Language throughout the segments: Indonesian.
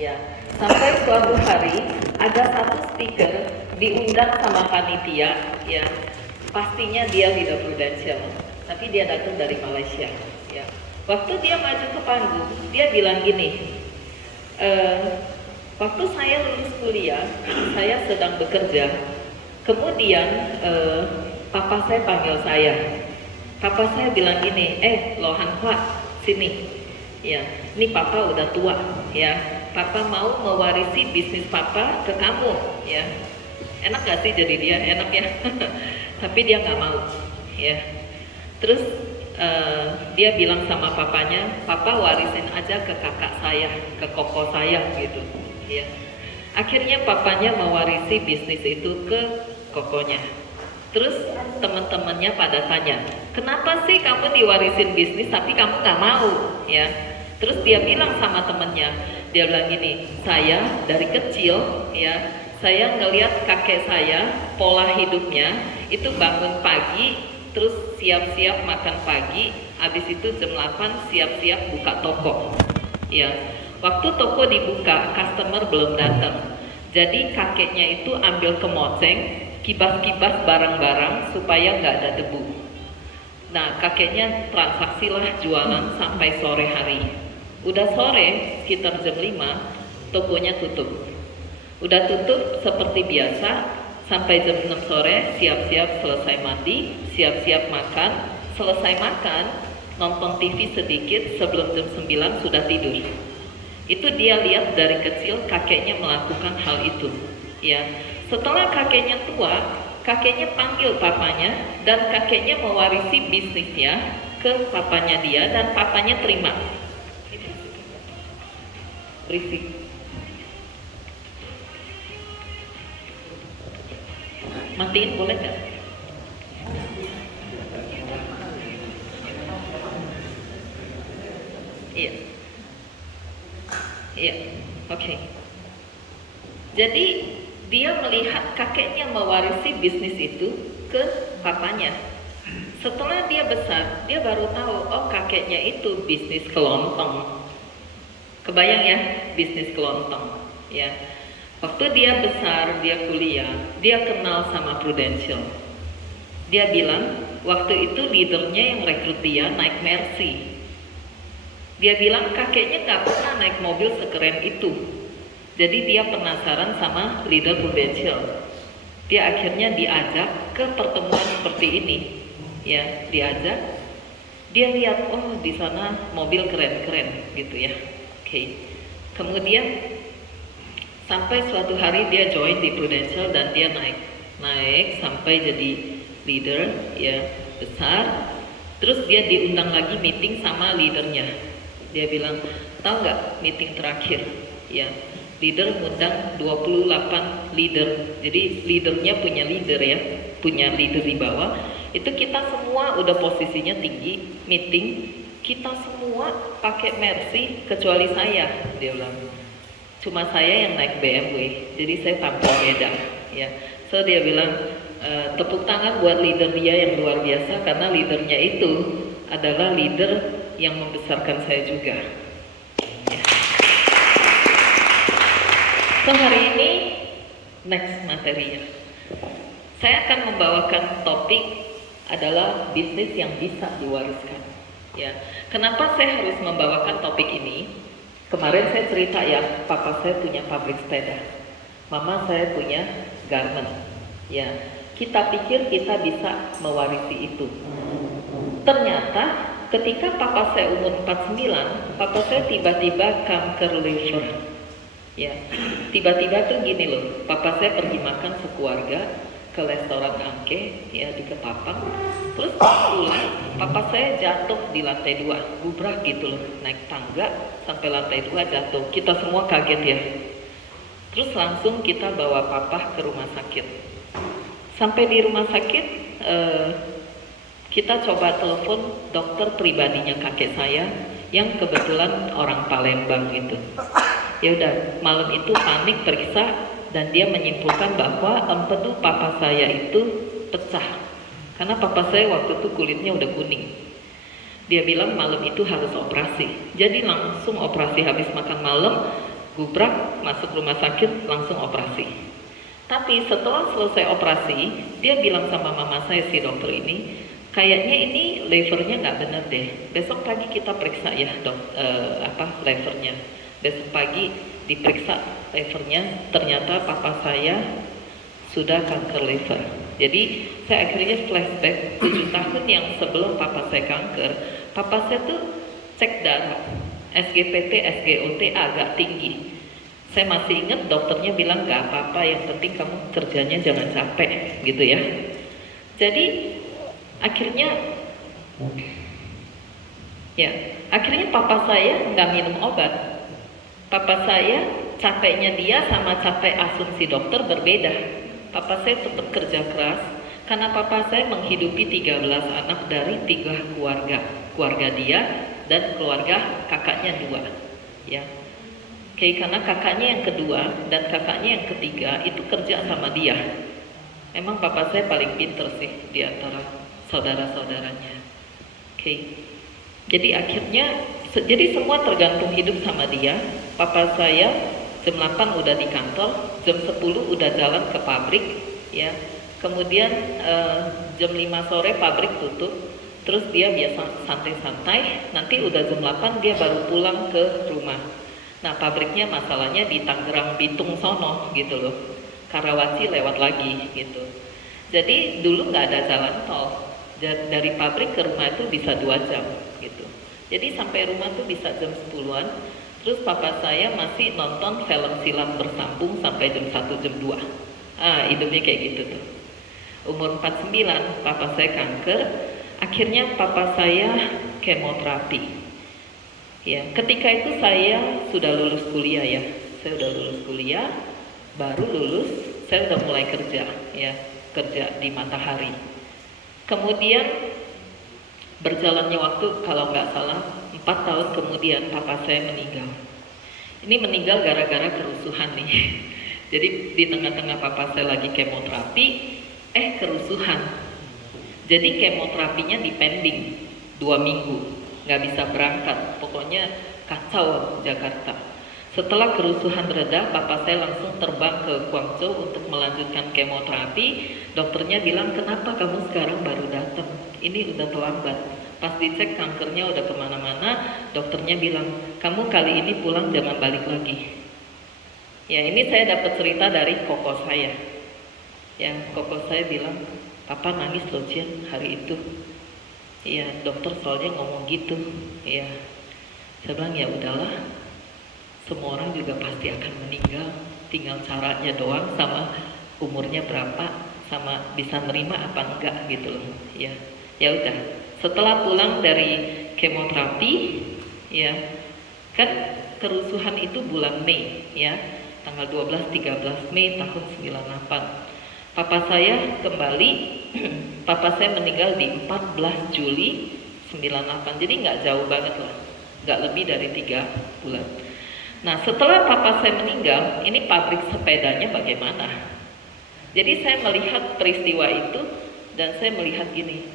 Ya, sampai suatu hari ada satu speaker diundang sama panitia, ya, pastinya dia leader Prudential, tapi dia datang dari Malaysia. Ya, waktu dia maju ke panggung, dia bilang gini, waktu saya lulus kuliah, saya sedang bekerja, kemudian papa saya panggil saya. Papa saya bilang gini, Lohan Pak, sini. Ya, ini papa udah tua, ya. Papa mau mewarisi bisnis papa ke kamu, ya. Enak gak sih jadi dia? Enak ya. Tapi dia nggak mau, ya. Terus dia bilang sama papanya, papa warisin aja ke kakak saya, ke koko saya, gitu, ya. Akhirnya papanya mewarisi bisnis itu ke kokonya. Terus teman-temannya pada tanya, kenapa sih kamu diwarisin bisnis tapi kamu nggak mau, ya? Terus dia bilang sama temennya, dia bilang gini, saya dari kecil, ya, saya ngelihat kakek saya pola hidupnya itu bangun pagi, terus siap-siap makan pagi, habis itu jam 8 siap-siap buka toko, ya. Waktu toko dibuka, customer belum datang, jadi kakeknya itu ambil kemoceng, kibas-kibas barang-barang supaya nggak ada debu. Nah, kakeknya transaksilah jualan sampai sore hari. Udah sore, sekitar jam 5, tokonya tutup. Udah tutup seperti biasa, sampai jam 6 sore, siap-siap selesai mandi, siap-siap makan. Selesai makan, nonton TV sedikit, sebelum jam 9 sudah tidur. Itu dia lihat dari kecil kakeknya melakukan hal itu, ya. Setelah kakeknya tua, kakeknya panggil papanya dan kakeknya mewarisi bisnisnya ke papanya dia dan papanya terima. Berisik. Matiin boleh nggak? Iya. Iya, oke. Jadi dia melihat kakeknya mewarisi bisnis itu ke papanya. Setelah dia besar, dia baru tahu, oh kakeknya itu bisnis kelontong. Kebayang ya, bisnis kelontong, ya. Waktu dia besar, dia kuliah, dia kenal sama Prudential. Dia bilang, waktu itu leadernya yang rekrut dia naik Mercy. Dia bilang kakeknya nggak pernah naik mobil sekeren itu. Jadi dia penasaran sama leader Prudential. Dia akhirnya diajak ke pertemuan seperti ini, ya, diajak. Dia lihat, oh di sana mobil keren-keren, gitu ya. Oke. Kemudian sampai suatu hari dia join di Prudential dan dia naik sampai jadi leader, ya, besar. Terus dia diundang lagi meeting sama leadernya. Dia bilang, tahu nggak meeting terakhir, ya, leader ngundang 28 leader. Jadi leadernya punya leader, ya, punya leader di bawah. Itu kita semua udah posisinya tinggi, meeting, kita semua pakai Mercy kecuali saya, dia bilang. Cuma saya yang naik BMW, jadi saya tampil beda, ya. So dia bilang, tepuk tangan buat leader dia yang luar biasa karena leadernya itu adalah leader yang membesarkan saya juga. Ya. So hari ini next materinya, saya akan membawakan topik adalah bisnis yang bisa diwariskan. Ya, kenapa saya harus membawakan topik ini? Kemarin saya cerita ya, papa saya punya pabrik sepeda, mama saya punya garment. Ya, kita pikir kita bisa mewarisi itu. Ternyata ketika papa saya umur 49, papa saya tiba-tiba kanker liver. Ya, tiba-tiba tuh gini loh, papa saya pergi makan sekeluarga ke restoran Angke, ya, di Ketapang. Terus pulang, papa saya jatuh di lantai 2, gubrak gitu loh, naik tangga sampai lantai 2 jatuh. Kita semua kaget ya. Terus langsung kita bawa papa ke rumah sakit. Sampai di rumah sakit, kita coba telepon dokter pribadinya kakek saya yang kebetulan orang Palembang gitu. Ya udah, malam itu panik periksa dan dia menyimpulkan bahwa empedu papa saya itu pecah. Karena papa saya waktu itu kulitnya udah kuning. Dia bilang malam itu harus operasi. Jadi langsung operasi habis makan malam, gubrak masuk rumah sakit langsung operasi. Tapi setelah selesai operasi, dia bilang sama mama saya, si dokter ini, kayaknya ini levernya nggak benar deh. Besok pagi kita periksa ya dok, levernya. Besok pagi diperiksa levernya, ternyata papa saya sudah kanker liver. Jadi saya akhirnya flashback 7 tahun yang sebelum papa saya kanker, papa saya tuh cek darah, SGPT, SGOT agak tinggi. Saya masih ingat dokternya bilang gak apa-apa, yang penting kamu kerjanya jangan capek gitu ya. Jadi akhirnya papa saya nggak minum obat. Papa saya capeknya dia sama capek asumsi dokter berbeda. Papa saya tetap kerja keras karena papa saya menghidupi 13 anak dari 3 keluarga dia dan keluarga kakaknya 2 ya. Karena kakaknya yang kedua dan kakaknya yang ketiga itu kerja sama dia. Emang papa saya paling pinter sih di antara saudara-saudaranya. Jadi akhirnya semua tergantung hidup sama dia. Papa saya jam 8 udah di kantor, jam 10 udah jalan ke pabrik ya. Kemudian jam 5 sore pabrik tutup. Terus dia biasa santai-santai, nanti udah jam 8 dia baru pulang ke rumah. Nah pabriknya masalahnya di Tangerang Bitung sono gitu loh, Karawaci lewat lagi gitu. Jadi dulu nggak ada jalan tol, dari pabrik ke rumah itu bisa 2 jam gitu. Jadi sampai rumah tuh bisa jam 10-an. Terus papa saya masih nonton film silat bersambung sampai jam 1 jam 2. Hidupnya kayak gitu tuh. Umur 49 papa saya kanker. Akhirnya papa saya kemoterapi. Ya, ketika itu saya sudah lulus kuliah ya. Saya udah lulus kuliah, baru lulus, saya udah mulai kerja ya, kerja di Matahari. Kemudian berjalannya waktu, kalau nggak salah 4 tahun kemudian papa saya meninggal. Ini meninggal gara-gara kerusuhan nih. Jadi di tengah-tengah papa saya lagi kemoterapi, kerusuhan. Jadi kemoterapinya dipending 2 minggu, nggak bisa berangkat, pokoknya kacau Jakarta. Setelah kerusuhan reda, papa saya langsung terbang ke Guangzhou untuk melanjutkan kemoterapi. Dokternya bilang, kenapa kamu sekarang baru datang? Ini udah terlambat. Pas dicek kankernya udah kemana-mana, dokternya bilang, kamu kali ini pulang jangan balik lagi. Ya ini saya dapat cerita dari koko saya. Ya koko saya bilang, papa nangis loh Cian hari itu. Iya dokter soalnya ngomong gitu. Iya, saya bilang ya udahlah, semua orang juga pasti akan meninggal, tinggal caranya doang sama umurnya berapa, sama bisa nerima apa enggak gitu loh. Ya, ya udah. Setelah pulang dari kemoterapi, ya kan kerusuhan itu bulan Mei, ya tanggal 12-13 Mei tahun 98. Papa saya kembali, papa saya meninggal di 14 Juli 98, jadi nggak jauh banget lah, nggak lebih dari 3 bulan. Nah setelah papa saya meninggal, ini pabrik sepedanya bagaimana? Jadi saya melihat peristiwa itu dan saya melihat gini,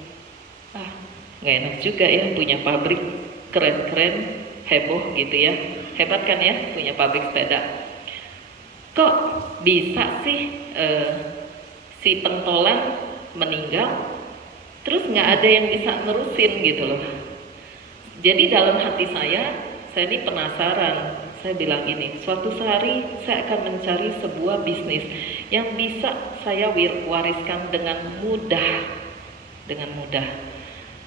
nggak enak juga ya punya pabrik keren-keren, heboh gitu ya, hebat kan ya punya pabrik sepeda. Kok bisa sih si pentolan meninggal, terus nggak ada yang bisa nerusin gitu loh. Jadi dalam hati saya ini penasaran. Saya bilang gini, suatu hari saya akan mencari sebuah bisnis yang bisa saya wariskan dengan mudah.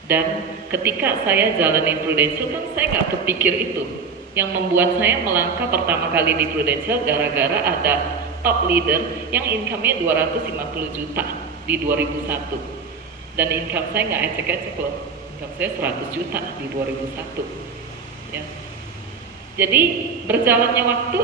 Dan ketika saya jalanin Prudential kan saya nggak kepikir itu. Yang membuat saya melangkah pertama kali di Prudential gara-gara ada top leader yang income-nya 250 juta di 2001. Dan income saya nggak ecek-ecek loh, income saya 100 juta di 2001 ya. Jadi berjalannya waktu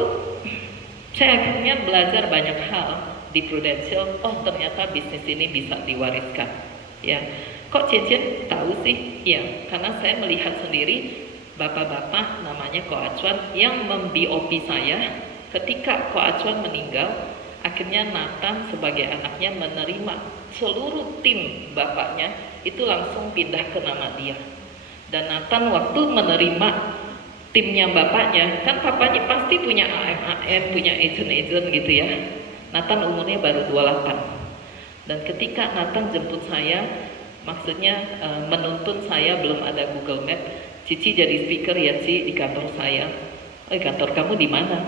saya akhirnya belajar banyak hal di Prudential. Oh ternyata bisnis ini bisa diwariskan ya. Kok Cincin tahu sih? Ya karena saya melihat sendiri bapak-bapak namanya Ko Acuan yang memBOP saya. Ketika Ko Acuan meninggal, akhirnya Nathan sebagai anaknya menerima seluruh tim bapaknya itu langsung pindah ke nama dia. Dan Nathan waktu menerima timnya bapaknya, kan papanya pasti punya AM, punya agent-agent gitu ya. Nathan umurnya baru 28. Dan ketika Nathan jemput saya, maksudnya menuntun saya, belum ada Google Map, Cici jadi speaker ya Ci di kantor saya. Kantor kamu di mana?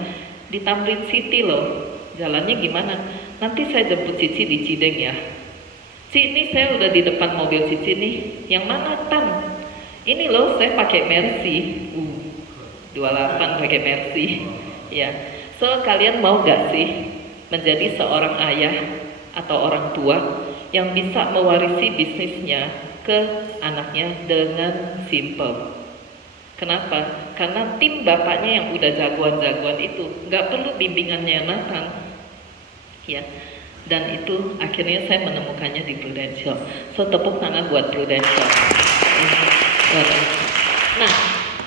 Di Tamrin City loh. Jalannya gimana? Nanti saya jemput Cici di Cideng ya. Ci, ini saya udah di depan mobil Cici nih. Yang mana Tan? Ini loh saya pakai Mercy. 28 pakai Mercy. Ya. So kalian mau gak sih menjadi seorang ayah atau orang tua yang bisa mewarisi bisnisnya ke anaknya dengan simple? Kenapa? Karena tim bapaknya yang udah jagoan-jagoan itu nggak perlu bimbingannya Nathan, ya. Dan itu akhirnya saya menemukannya di Prudential. So tepuk tangan buat Prudential. Nah,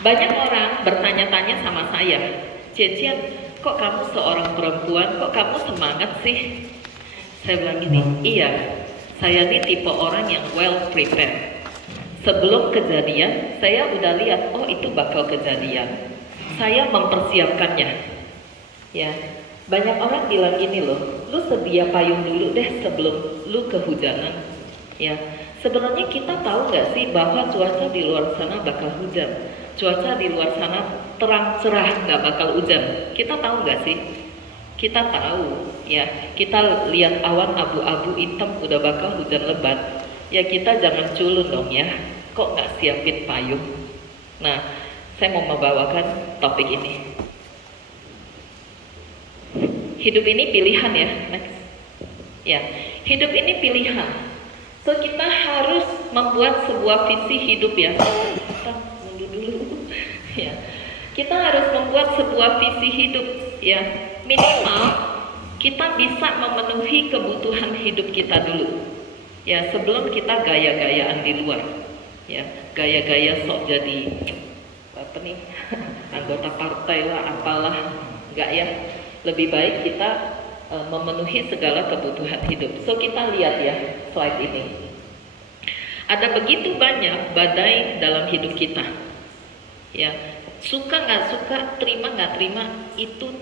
banyak orang bertanya-tanya sama saya, Cian, kok kamu seorang perempuan, kok kamu semangat sih? Saya bilang gini, iya, saya ini tipe orang yang well prepared. Sebelum kejadian, saya udah lihat, oh itu bakal kejadian. Saya mempersiapkannya. Ya, banyak orang bilang gini loh, lu sedia payung dulu deh sebelum lu kehujanan. Ya, sebenarnya kita tahu nggak sih bahwa cuaca di luar sana bakal hujan? Cuaca di luar sana terang cerah nggak bakal hujan. Kita tahu nggak sih? Kita tahu, ya. Kita lihat awan abu-abu hitam udah bakal hujan lebat. Ya kita jangan culun dong ya. Kok nggak siapin payung? Nah, saya mau membawakan topik ini. Hidup ini pilihan ya. Next. Ya, hidup ini pilihan. So kita harus membuat sebuah visi hidup ya. Mundur dulu. Ya, kita harus membuat sebuah visi hidup ya. Minimal kita bisa memenuhi kebutuhan hidup kita dulu. Ya, sebelum kita gaya-gayaan di luar. Ya, gaya-gaya sok jadi apa nih? Anggota partai lah, apalah. Enggak ya. Lebih baik kita memenuhi segala kebutuhan hidup. So kita lihat ya slide ini. Ada begitu banyak badai dalam hidup kita. Ya, suka nggak suka, terima nggak terima, itu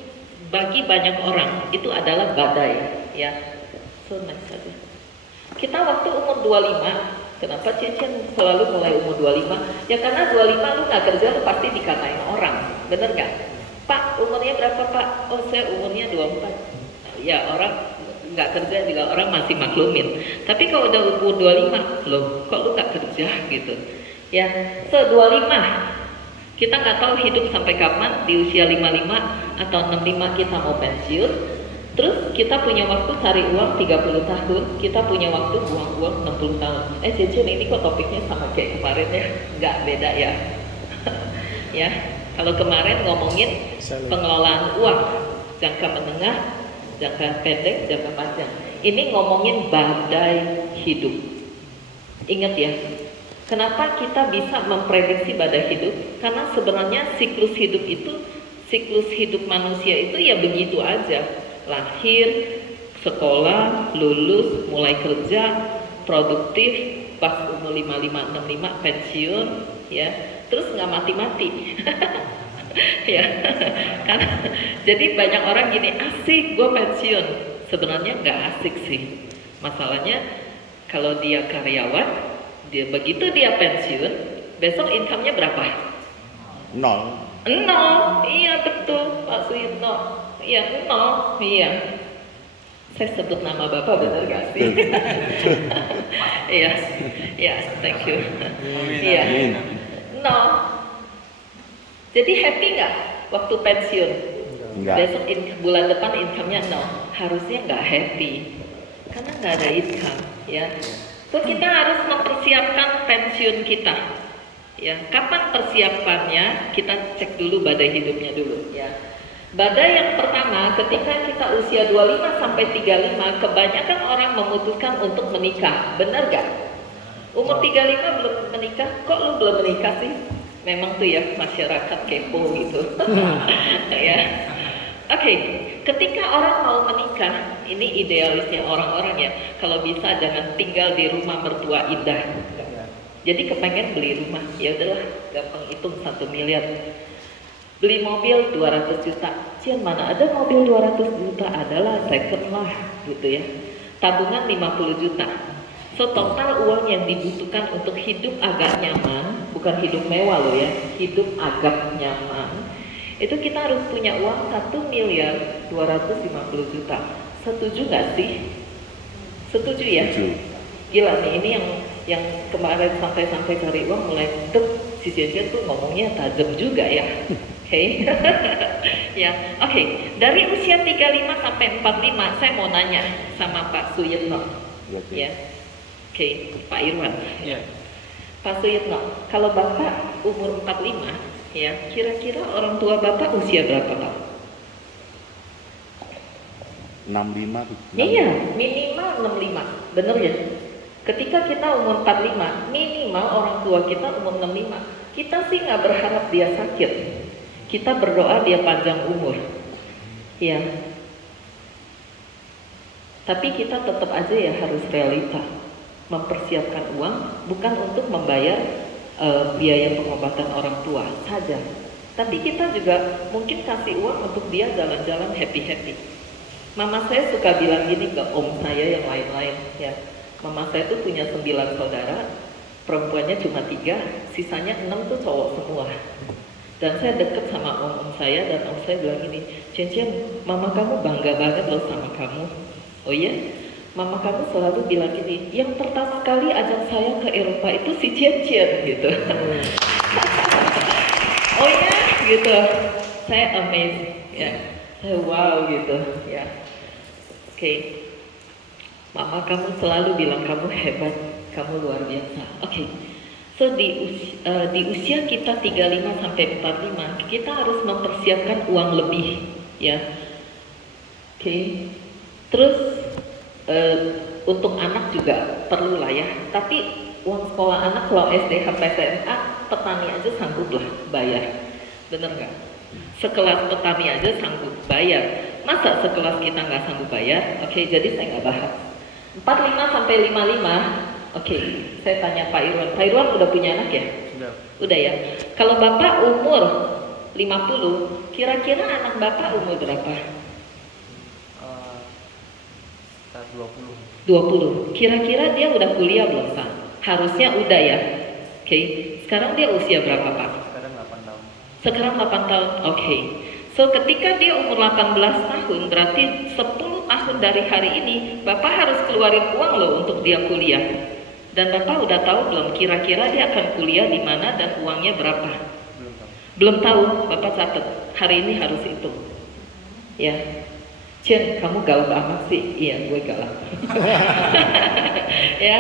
bagi banyak orang itu adalah badai. Ya, so next aja. Kita waktu umur 25, kenapa Cincin selalu mulai umur 25? Ya karena 25 lu nggak kerja lu pasti dikatain orang, bener nggak? Pak umurnya berapa Pak? Oh saya umurnya 24. Ya orang nggak kerja juga orang masih maklumin. Tapi kalau udah umur 25, loh kok lu nggak kerja gitu? Ya, so 25 kita nggak tahu hidup sampai kapan, di usia 55 atau 65 kita mau pensiun. Terus kita punya waktu cari uang 30 tahun, kita punya waktu buang uang 60 tahun. Cincin ini kok topiknya sama kayak kemarin ya? Nggak beda ya? Ya, kalau kemarin ngomongin pengelolaan uang, jangka menengah, jangka pendek, jangka panjang. Ini ngomongin badai hidup. Ingat ya, kenapa kita bisa memprediksi badai hidup? Karena sebenarnya siklus hidup itu, siklus hidup manusia itu ya begitu aja. Lahir, sekolah, lulus, mulai kerja, produktif, pas umur 55, 65 pensiun, ya, terus nggak mati-mati. Ya, kan? Jadi banyak orang gini, asik gue pensiun. Sebenarnya nggak asik sih. Masalahnya kalau dia karyawan, begitu dia pensiun, besok income-nya berapa? Nol. Nol, iya betul Pak Suyitno. Iya, nol, iya. Saya sebut nama Bapak benar gak sih? Iya, iya, thank you. Iya, nol. Jadi happy nggak waktu pensiun? Enggak. Besok bulan depan income-nya nol. Harusnya nggak happy, karena nggak ada income, ya. So kita harus mempersiapkan pensiun kita. Ya, kapan persiapannya? Kita cek dulu badai hidupnya dulu, ya. Badai yang pertama ketika kita usia 25 sampai 35, kebanyakan orang memutuskan untuk menikah. Benar gak? Umur 35 belum menikah, kok lu belum menikah sih? Memang tuh ya masyarakat kepo gitu. Ya. Oke, ketika orang mau menikah, ini idealisnya orang-orang ya. Kalau bisa jangan tinggal di rumah mertua indah. Jadi kepengen beli rumah, ya udahlah, gampang hitung 1 miliar. Beli mobil 200 juta. Cian, mana ada mobil 200 juta? Adalah second lah gitu ya. Tabungan 50 juta. So total uang yang dibutuhkan untuk hidup agak nyaman, bukan hidup mewah loh ya, hidup agak nyaman. Itu kita harus punya uang 1.250 juta. Setuju nggak sih? Setuju ya? Setuju. Gila nih, ini yang kemarin sampai cari uang mulai si Jen tuh ngomongnya tajam juga ya. Oke. Ya, oke. Dari usia 35 sampai 45 saya mau nanya sama Pak Suyitno. Ya. Oke, Pak Irwan. Iya. Pak Suyitno, kalau Bapak umur 45 ya, kira-kira orang tua Bapak usia berapa, Pak? 65. Iya, minimal 65. Bener ya? Ketika kita umur 45, minimal orang tua kita umur 65. Kita sih nggak berharap dia sakit. Kita berdoa dia panjang umur. Ya. Tapi kita tetap aja ya harus realita. Mempersiapkan uang bukan untuk membayar biaya pengobatan orang tua saja. Tapi kita juga mungkin kasih uang untuk dia jalan-jalan happy-happy. Mama saya suka bilang gini ke om saya yang lain-lain ya. Mama saya tuh punya 9 saudara, perempuannya cuma 3, sisanya 6 tuh cowok semua. Dan saya deket sama om saya dan om saya bilang gini, Cian, mama kamu bangga banget loh sama kamu. Oh iya? Mama kamu selalu bilang gini, yang pertama kali ajak saya ke Eropa itu si Cian gitu. Oh iya? Gitu. Saya amazed ya. Saya wow gitu ya. Oke. Mama kamu selalu bilang kamu hebat, kamu luar biasa. Oke. So di usia kita 35 sampai 45, kita harus mempersiapkan uang lebih ya. Oke. Terus untuk anak juga perlu lah ya. Tapi uang sekolah anak kalau SD sampai SMA, petani aja sanggup lah bayar. Bener nggak? Sekelas petani aja sanggup bayar. Masa sekelas kita nggak sanggup bayar? Oke, jadi saya nggak bahas. 45 sampai 55, oke, saya tanya Pak Irwan. Pak Irwan udah punya anak ya? Sudah. Udah ya? Kalau Bapak umur 50, kira-kira anak Bapak umur berapa? Sekitar 20. 20. Kira-kira dia udah kuliah belum Pak? Harusnya udah ya? Oke, sekarang dia usia berapa Pak? Sekarang 8 tahun. Sekarang 8 tahun, oke. So ketika dia umur 18 tahun, berarti 10 tahun dari hari ini, Bapak harus keluarin uang loh untuk dia kuliah. Dan Bapak udah tahu belum kira-kira dia akan kuliah di mana dan uangnya berapa? Belum tahu. Belum tahu, Bapak catat. Hari ini harus hitung. Ya. Cian, kamu galak amat sih? Iya, gue galak. Ya,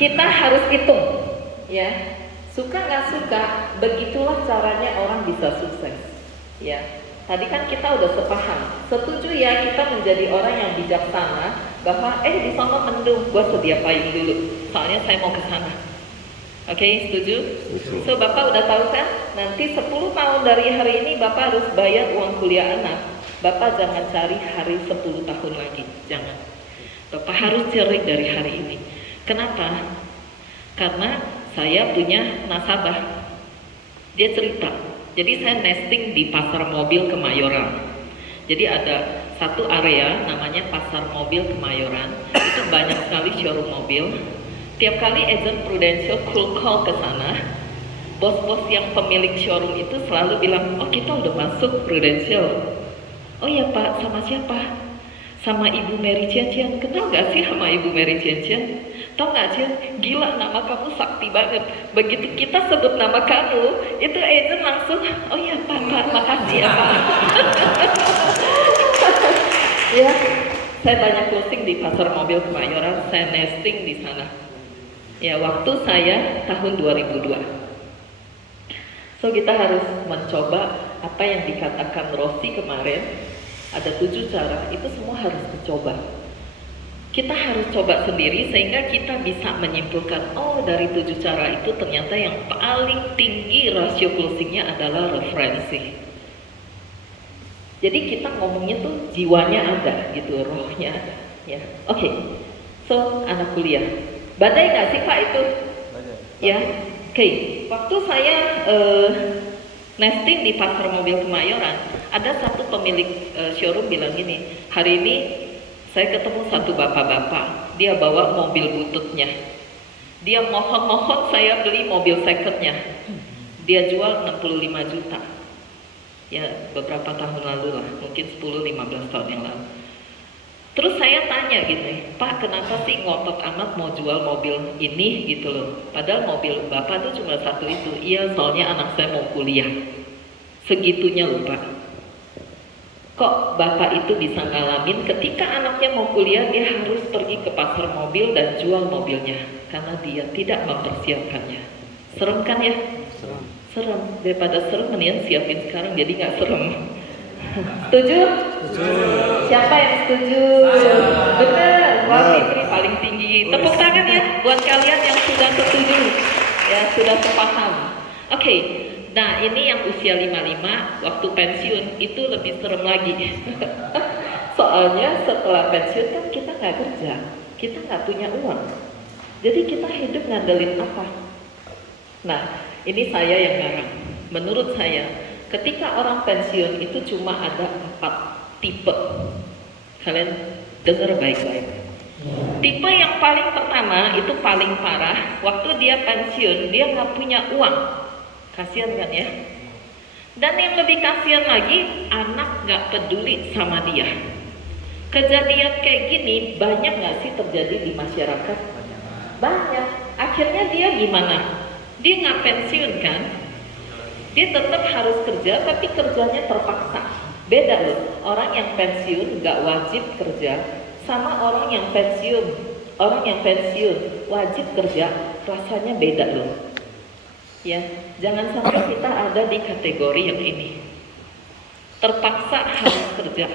kita harus hitung. Ya. Suka nggak suka, begitulah caranya orang bisa sukses. Ya. Tadi kan kita udah sepaham, setuju ya kita menjadi orang yang bijaksana bahwa di sana mendung, gua sedia payung dulu, soalnya saya mau ke sana. Oke, setuju? So Bapak udah tahu kan? Nanti 10 tahun dari hari ini Bapak harus bayar uang kuliah anak. Bapak jangan cari hari 10 tahun lagi, jangan. Bapak harus cari dari hari ini. Kenapa? Karena saya punya nasabah. Dia cerita. Jadi saya nesting di pasar mobil Kemayoran. Jadi ada satu area namanya pasar mobil Kemayoran. Itu banyak sekali showroom mobil. Tiap kali agent Prudential cold call ke sana, bos-bos yang pemilik showroom itu selalu bilang, oh kita udah masuk Prudential. Oh ya Pak, sama siapa? Sama Ibu Mary Cian. Kenal gak sih sama Ibu Mary Cian? Tahu nggak Cian? Gila, nama kamu sakti banget. Begitu kita sebut nama kamu, itu agent langsung, oh ya Pak, makasih ya Pak. Ya, saya banyak closing di pasar mobil Kemayoran, saya nesting di sana. Ya, waktu saya tahun 2002. So kita harus mencoba apa yang dikatakan Rossi kemarin. Ada 7 cara, itu semua harus dicoba. Kita harus coba sendiri sehingga kita bisa menyimpulkan, oh dari 7 cara itu ternyata yang paling tinggi rasio closingnya adalah referensi. Jadi kita ngomongnya tuh jiwanya ada gitu, rohnya ada. Ya, oke. So anak kuliah, badai nggak sih Pak itu? Badai. Ya, oke. Waktu saya nesting di pasar mobil Kemayoran, ada satu pemilik showroom bilang gini, hari ini saya ketemu satu bapak-bapak, dia bawa mobil bututnya, dia mohon-mohon saya beli mobil secondnya, dia jual 65 juta, ya beberapa tahun lalu lah, mungkin 10-15 tahun yang lalu. Terus saya tanya gitu, Pak kenapa sih ngotot amat mau jual mobil ini gitu loh, padahal mobil bapak tuh cuma satu itu. Iya soalnya anak saya mau kuliah. Segitunya loh Pak. Kok bapak itu bisa ngalamin ketika anaknya mau kuliah dia harus pergi ke pasar mobil dan jual mobilnya karena dia tidak mempersiapkannya. Serem kan ya? Serem. Daripada serem mendingan siapin sekarang jadi nggak serem. Setuju? Siapa yang setuju? Benar. Wah, Fitri paling tinggi. Tepuk tangan ya buat kalian yang sudah setuju, ya sudah sepaham. Oke, nah ini yang usia 55, waktu pensiun itu lebih serem lagi. Soalnya setelah pensiun kan kita nggak kerja, kita nggak punya uang. Jadi kita hidup ngandelin apa? Nah, ini saya yang ngarang. Menurut saya, ketika orang pensiun itu cuma ada 4 tipe. Kalian dengar baik-baik. Tipe yang paling pertama itu paling parah. Waktu dia pensiun, dia nggak punya uang. Kasian kan ya? Dan yang lebih kasian lagi, anak nggak peduli sama dia. Kejadian kayak gini banyak nggak sih terjadi di masyarakat? Banyak. Akhirnya dia gimana? Dia nggak pensiun kan? Dia tetap harus kerja, tapi kerjanya terpaksa. Beda loh, orang yang pensiun nggak wajib kerja, sama orang yang pensiun. Orang yang pensiun wajib kerja, rasanya beda loh. Ya, jangan sampai kita ada di kategori yang ini. Terpaksa harus kerja,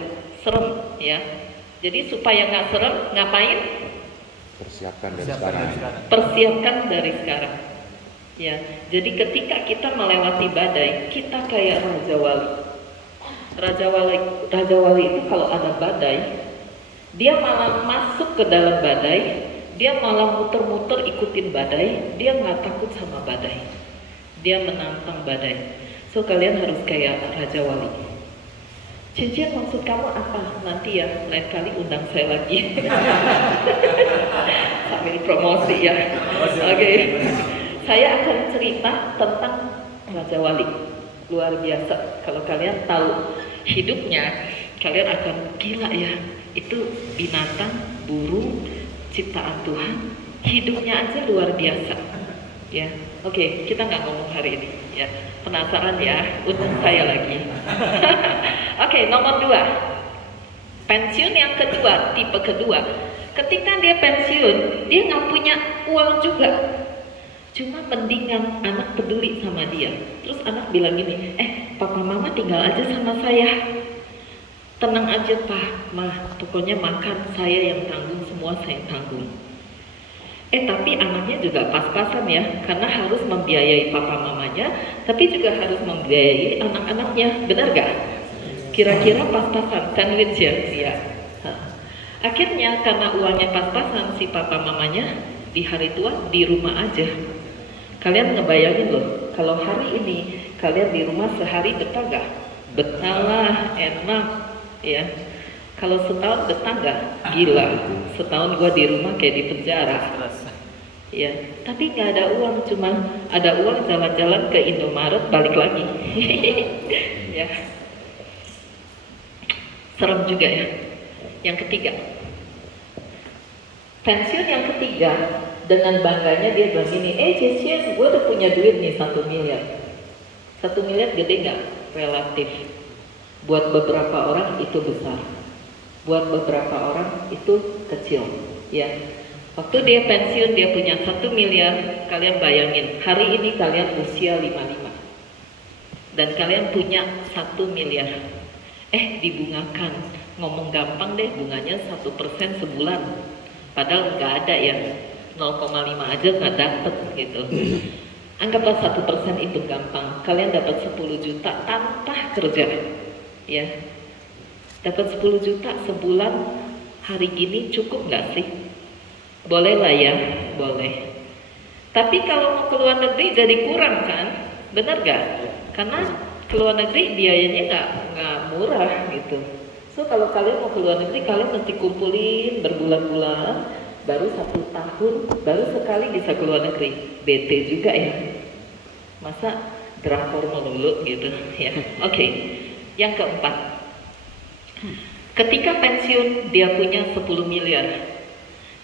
serem ya. Jadi supaya nggak serem, ngapain? Persiapkan dari sekarang. Persiapkan dari sekarang. Ya, jadi ketika kita melewati badai, kita kayak Raja Wali. Raja Wali itu kalau ada badai, dia malah masuk ke dalam badai, dia malah muter-muter ikutin badai, dia nggak takut sama badai, dia menantang badai. So kalian harus kayak Raja Wali. Cincin maksud kamu apa? Nanti ya, lain kali undang saya lagi. Sambil promosi ya. Oke. Saya akan cerita tentang Raja Wali. Luar biasa. Kalau kalian tahu hidupnya, kalian akan gila ya. Itu binatang, burung, ciptaan Tuhan. Hidupnya aja luar biasa. Ya, oke, kita nggak ngomong hari ini. Ya, penasaran ya? Undang saya lagi. Oke, nomor 2. Pensiun yang kedua, tipe kedua. Ketika dia pensiun, dia nggak punya uang juga. Cuma mendingan anak peduli sama dia. Terus anak bilang gini, papa mama tinggal aja sama saya. Tenang aja pak, mah, pokoknya makan saya yang tanggung, semua saya yang tanggung. Tapi anaknya juga pas-pasan ya, karena harus membiayai papa mamanya, tapi juga harus membiayai anak-anaknya, benar gak? Kira-kira pas-pasan, sandwich ya? Iya. Akhirnya karena uangnya pas-pasan si papa mamanya di hari tua di rumah aja. Kalian ngebayangin loh, kalau hari ini kalian di rumah sehari betah gak? Betah lah, enak ya. Kalau setahun betah gak? Gila, setahun gua di rumah kayak di penjara ya. Tapi gak ada uang, cuma ada uang jalan-jalan ke Indomaret balik lagi. Ya, serem juga ya. Yang ketiga, pensiun yang ketiga, dengan bangganya dia bilang gini, Cincin, gue udah punya duit nih 1 miliar. 1 miliar gede gak? Relatif. Buat beberapa orang itu besar, buat beberapa orang itu kecil ya. Waktu dia pensiun dia punya 1 miliar. Kalian bayangin, hari ini kalian usia 55 dan kalian punya 1 miliar. Dibungakan, ngomong gampang deh, bunganya 1% sebulan, padahal nggak ada ya, 0,5 aja nggak dapet gitu. Anggaplah 1% itu gampang, kalian dapat 10 juta tanpa kerja ya. Dapat 10 juta sebulan hari gini cukup nggak sih? Boleh lah ya, boleh. Tapi kalau mau ke luar negeri jadi kurang kan? Bener gak? Karena ke luar negeri biayanya nggak murah gitu. So kalau kalian mau ke luar negeri, kalian mesti kumpulin berbulan-bulan, baru 1 tahun, baru sekali bisa ke luar negeri. Bete juga ya, masa drakor melulu gitu ya. Oke. Yang keempat, ketika pensiun dia punya 10 miliar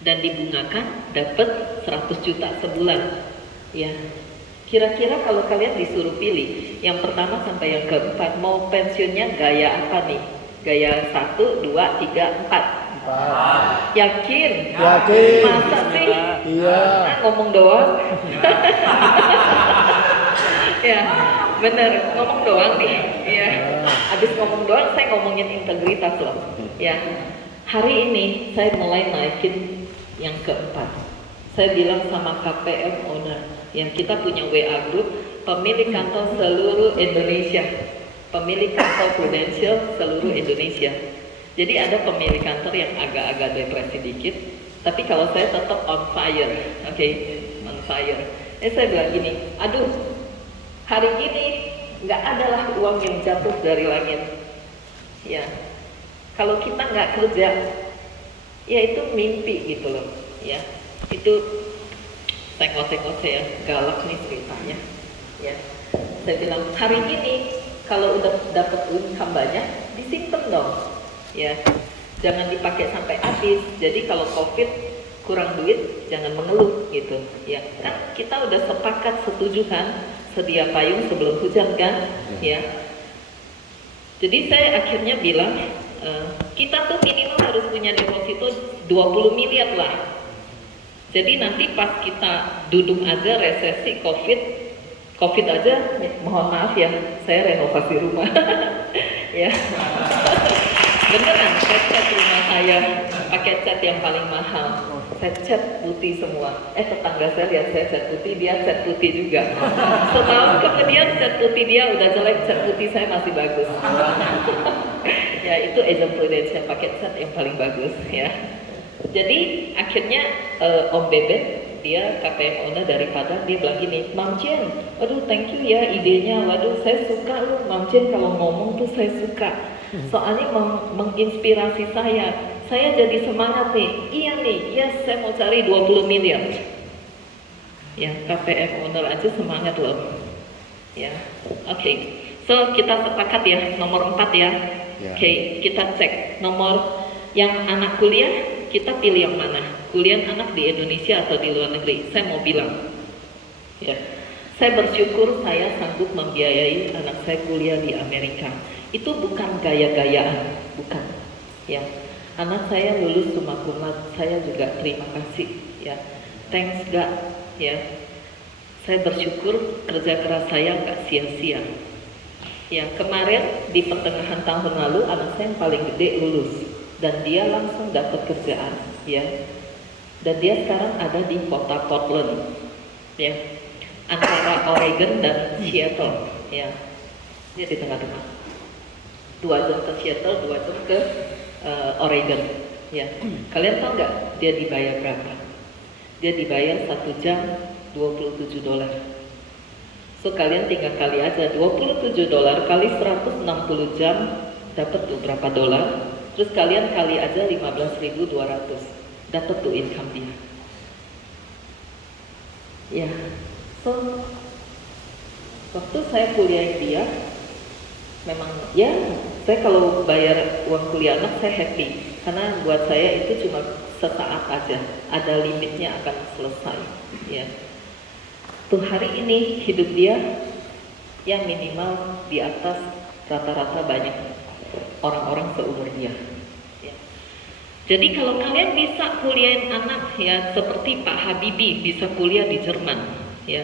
dan dibungakan dapat 100 juta sebulan ya. Kira-kira kalau kalian disuruh pilih yang pertama sampai yang keempat, mau pensiunnya gaya apa nih? Gaya 1, 2, 3, 4. Yakin? Yakin. Masa sih? Iya. Ngomong doang. Ya, bener, ngomong doang nih. Ya. Habis ngomong doang, saya ngomongin integritas loh. Ya. Hari ini saya mulai naikin yang keempat. Saya bilang sama KPM owner, yang kita punya WA group, pemilik kantor seluruh Indonesia, pemilik kantor Prudential seluruh Indonesia. Jadi ada pemilik kantor yang agak-agak depresi dikit, tapi kalau saya tetap on fire, oke, on fire. Saya bilang gini, aduh, hari ini nggak adalah uang yang jatuh dari langit. Ya, kalau kita nggak kerja, ya itu mimpi gitu loh. Ya, itu tengok-tengok saya galak nih ceritanya. Ya, saya bilang hari ini kalau udah dapat income banyak, disimpan dong. Ya, jangan dipakai sampai habis. Jadi kalau COVID kurang duit, jangan mengeluh gitu. Ya, kan kita udah sepakat setuju kan, sedia payung sebelum hujan kan, ya. Jadi saya akhirnya bilang, kita tuh minimal harus punya deposito 20 miliar lah. Jadi nanti pas kita duduk aja resesi COVID aja, mohon maaf ya, saya renovasi rumah. Ya. Beneran, saya cat rumah saya pakai cat yang paling mahal. Saya cat putih semua. Tetangga saya lihat saya cat putih, dia cat putih juga. Setahun kemudian cat putih dia udah jelek, cat putih saya masih bagus. Ya itu agent Prudential pakai cat yang paling bagus ya. Jadi akhirnya Om Bebet, dia KPM owner dari Padang, dia bilang gini, Mam Chen, waduh thank you ya idenya, waduh saya suka loh Mam Chen kalau ngomong tuh saya suka. Soalnya menginspirasi saya jadi semangat nih. Iya nih, yes saya mau cari 20 miliar. Ya, KPM owner aja semangat loh. Ya, oke. So kita sepakat ya, nomor 4 ya. Oke, kita cek nomor yang anak kuliah, kita pilih yang mana? Kuliah anak di Indonesia atau di luar negeri? Saya mau bilang, ya, saya bersyukur saya sanggup membiayai anak saya kuliah di Amerika. Itu bukan gaya-gayaan, bukan. Ya, anak saya lulus summa cum laude, saya juga terima kasih. Ya, thanks God. Ya, saya bersyukur kerja keras saya nggak sia-sia. Ya, kemarin di pertengahan tahun lalu anak saya yang paling gede lulus dan dia langsung dapat kerjaan. Ya, dan dia sekarang ada di kota Portland. Ya, antara Oregon dan Seattle. Ya, dia di tengah-tengah. 2 jam ke Seattle, 2 jam ke Oregon. Ya, kalian tahu nggak dia dibayar berapa? Dia dibayar 1 jam $27. So kalian tinggal kali aja $27 kali 160 jam dapat tuh berapa dolar? Terus kalian kali aja 15.200, dapat tuh income dia. Ya, so waktu saya kuliah dia, memang ya saya kalau bayar uang kuliah anak saya happy karena buat saya itu cuma sesaat aja, ada limitnya akan selesai. Ya, tuh hari ini hidup dia yang minimal di atas rata-rata banyak orang-orang seumur dia. Ya. Jadi kalau kalian bisa kuliahin anak ya seperti Pak Habibie bisa kuliah di Jerman, ya,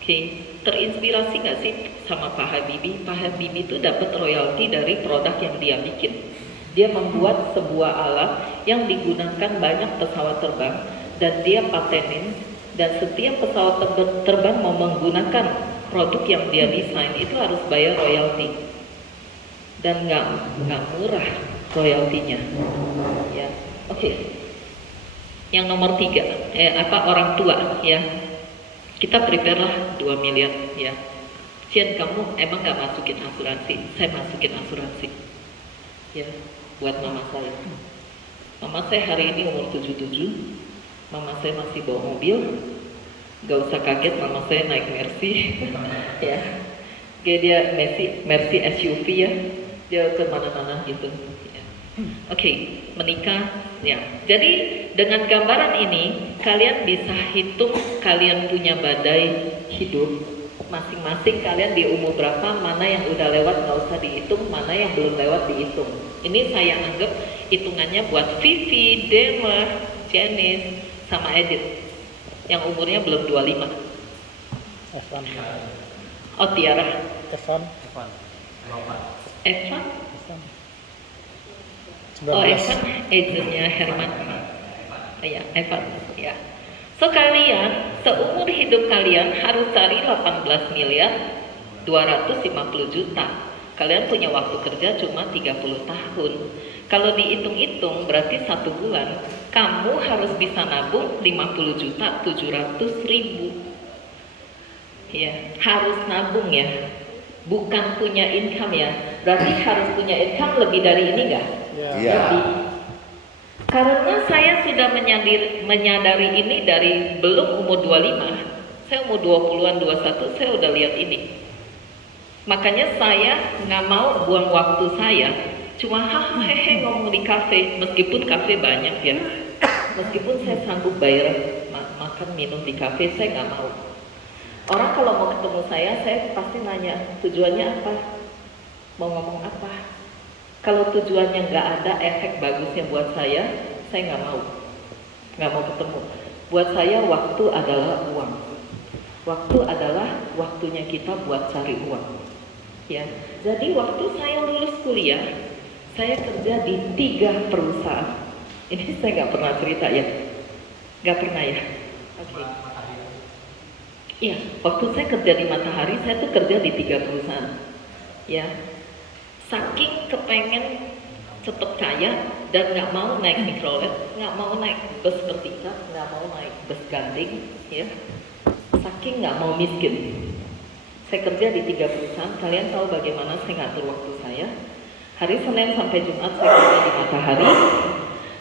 oke. Terinspirasi nggak sih sama Pak Habibie? Pak Habibie itu dapat royalti dari produk yang dia bikin. Dia membuat sebuah alat yang digunakan banyak pesawat terbang dan dia patenin, dan setiap pesawat terbang mau menggunakan produk yang dia desain itu harus bayar royalti dan nggak murah royaltinya. Ya, oke. Yang nomor 3, orang tua ya. Kita prepare lah 2 miliar ya. Cian, kamu emang gak masukin asuransi? Saya masukin asuransi. Ya, buat mama saya. Mama saya hari ini umur 77. Mama saya masih bawa mobil. Gak usah kaget, mama saya naik Mercy. Ya, kayak dia Mercy SUV ya. Dia kemana-mana gitu. Ya. Oke, menikah. Ya, jadi dengan gambaran ini kalian bisa hitung kalian punya badai hidup. Masing-masing kalian di umur berapa, mana yang udah lewat nggak usah dihitung, mana yang belum lewat dihitung. Ini saya anggap hitungannya buat Vivi, Demer, Janice, sama Edith yang umurnya belum 25. Evan. Oh, Tiara. Evan. Evan? Evan. Oh, 19. Evan agentnya Herman. Oh ya, Evan. Ya. So kalian, seumur hidup kalian harus cari 18 miliar 250 juta. Kalian punya waktu kerja cuma 30 tahun. Kalau dihitung-hitung berarti 1 bulan kamu harus bisa nabung 50 juta 700 ribu. Ya, harus nabung ya. Bukan punya income ya. Berarti harus punya income lebih dari ini enggak? Ya. Iya. Lebih. Karena saya sudah menyadari ini dari belum umur 25. Saya umur 20-an, 21 saya udah lihat ini. Makanya saya nggak mau buang waktu saya cuma hehe ngomong di kafe, meskipun kafe banyak ya, meskipun saya sanggup bayar makan minum di kafe, saya nggak mau. Orang kalau mau ketemu saya pasti nanya tujuannya apa, mau ngomong apa. Kalau tujuannya nggak ada efek bagusnya buat saya nggak mau ketemu. Buat saya waktu adalah uang. Waktu adalah waktunya kita buat cari uang. Ya, jadi waktu saya lulus kuliah, saya kerja di 3 perusahaan. Ini saya nggak pernah cerita ya, nggak pernah ya. Oke. Iya, waktu saya kerja di Matahari, saya tuh kerja di 3 perusahaan. Ya, saking kepengen cepet kaya dan nggak mau naik mikrolet, nggak mau naik bus bertingkat, nggak mau naik bus gandeng, ya. Saking nggak mau miskin. Saya kerja di 3 perusahaan, kalian tahu bagaimana saya ngatur waktu saya. Hari Senin sampai Jumat saya kerja di Matahari.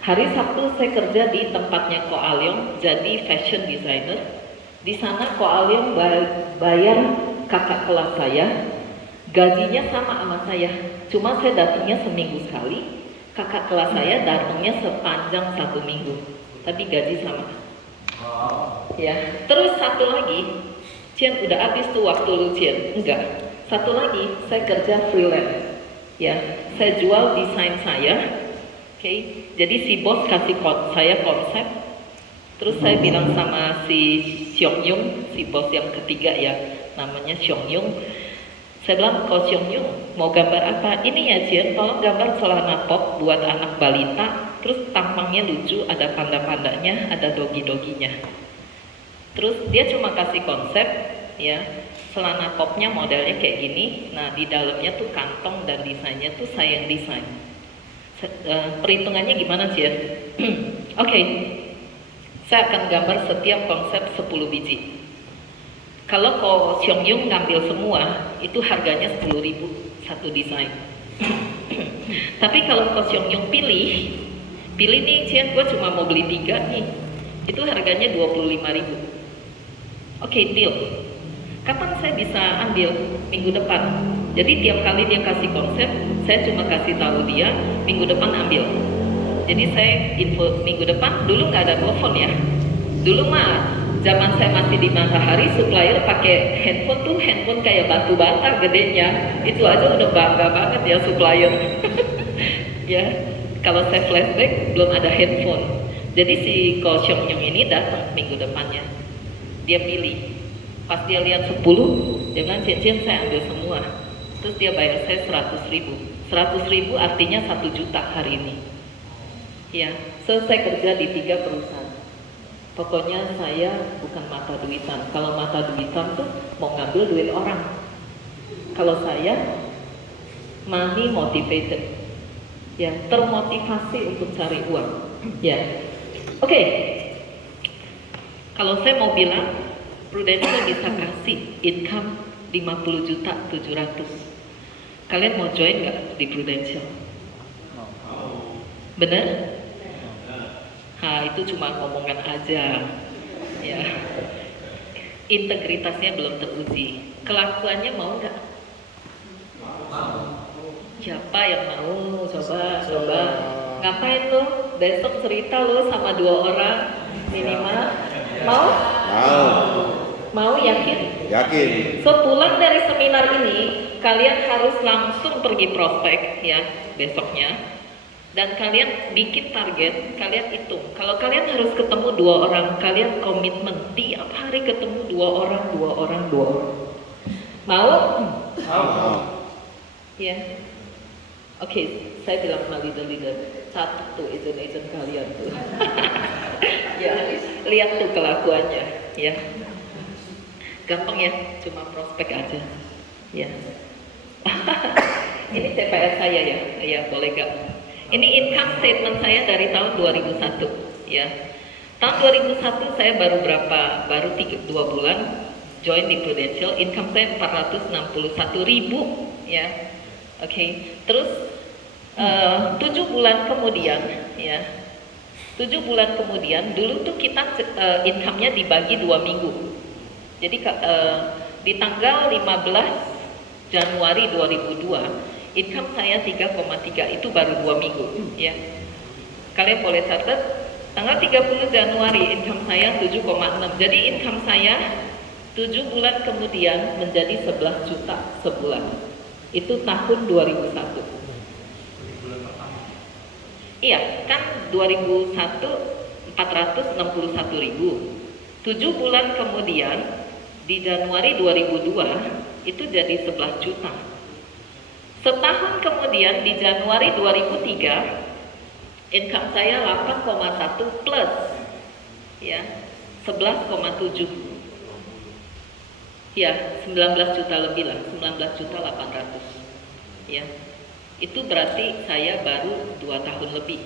Hari Sabtu saya kerja di tempatnya Ko Alyong, jadi fashion designer. Di sana Ko Alyong bayar kakak kelas saya, gajinya sama saya. Cuma saya datangnya seminggu sekali, kakak kelas saya datangnya sepanjang 1 minggu, tapi gaji sama. Ya, terus satu lagi. Cian, udah habis tuh waktu lu Cian? Enggak. Satu lagi, saya kerja freelance. Ya, saya jual desain saya. Oke, jadi si bos kasih saya konsep. Terus saya bilang sama si Xiong Yung, si bos yang ketiga ya, namanya Xiong Yung. Saya bilang, "Ko Xiong Yung, mau gambar apa?" "Ini ya Cian, tolong gambar celana pop buat anak balita. Terus tampangnya lucu, ada panda-pandanya, ada dogi-doginya." Terus dia cuma kasih konsep, ya, celana popnya modelnya kayak gini. Nah, di dalamnya tuh kantong dan desainnya tuh saya yang desain. Perhitungannya gimana sih ya? Oke, saya akan gambar setiap konsep 10 biji. Kalau Ko Xiong Yung ngambil semua, itu harganya 10.000 satu desain. Tapi kalau Ko Xiong Yung pilih nih Cian, gue cuma mau beli 3 nih, itu harganya 25.000. Oke, deal. Kapan saya bisa ambil? Minggu depan. Jadi tiap kali dia kasih konsep, saya cuma kasih tahu dia, minggu depan ambil. Jadi saya info minggu depan. Dulu nggak ada telepon ya. Dulu mah zaman saya masih di Matahari, supplier pakai handphone kayak batu bata gedenya. Itu aja udah bangga banget ya supplier. Ya, kalau saya flashback belum ada handphone. Jadi si Ko Xiong Yung ini datang minggu depannya. Dia pilih. Pas dia lihat 10, dia bilang, "Cian, saya ambil semua." Terus dia bayar saya 100.000. 100.000 artinya 1 juta hari ini. Ya, selesai kerja di 3 perusahaan. Pokoknya saya bukan mata duitan. Kalau mata duitan tuh mau ngambil duit orang. Kalau saya money motivated. Ya, termotivasi untuk cari uang. Ya. Oke. Kalau saya mau bilang, Prudential bisa kasih income 50 juta 700. Kalian mau join nggak di Prudential? Bener? Itu cuma ngomongan aja, ya. Integritasnya belum teruji. Kelakuannya mau nggak? Siapa yang mau? Coba. Ngapain lo? Besok cerita lo sama 2 orang minimal. Mau? Mau, yakin? Yakin. So pulang dari seminar ini, kalian harus langsung pergi prospek ya besoknya. Dan kalian bikin target, kalian hitung. Kalau kalian harus ketemu 2 orang, kalian komitmen tiap hari ketemu 2 orang. Mau? Ya. Oke, saya bilang sama leader, satu tuh agent kalian tuh. Ya, lihat tuh kelakuannya, ya. Gampang ya, cuma prospek aja. Ya. Ini TPS saya ya boleh gak? Ini income statement saya dari tahun 2001, ya. Tahun 2001 saya baru 2 bulan join di Prudential, income saya 461.000, ya. Oke. Terus 7 bulan kemudian, ya. 7 bulan kemudian, dulu tuh kita income-nya dibagi 2 minggu. Jadi di tanggal 15 Januari 2002, income saya 3,3, itu baru 2 minggu, ya. Kalian boleh catat, tanggal 30 Januari income saya 7,6. Jadi income saya 7 bulan kemudian menjadi 11 juta sebulan. Itu tahun 2001. Iya, kan 2001 461.000. 7 bulan kemudian di Januari 2002 itu jadi 11 juta. Setahun kemudian di Januari 2003 income saya 8,1 plus, ya, 11,7, ya, 19 juta lebih lah, 19.800.000, ya. Itu berarti saya baru 2 tahun lebih,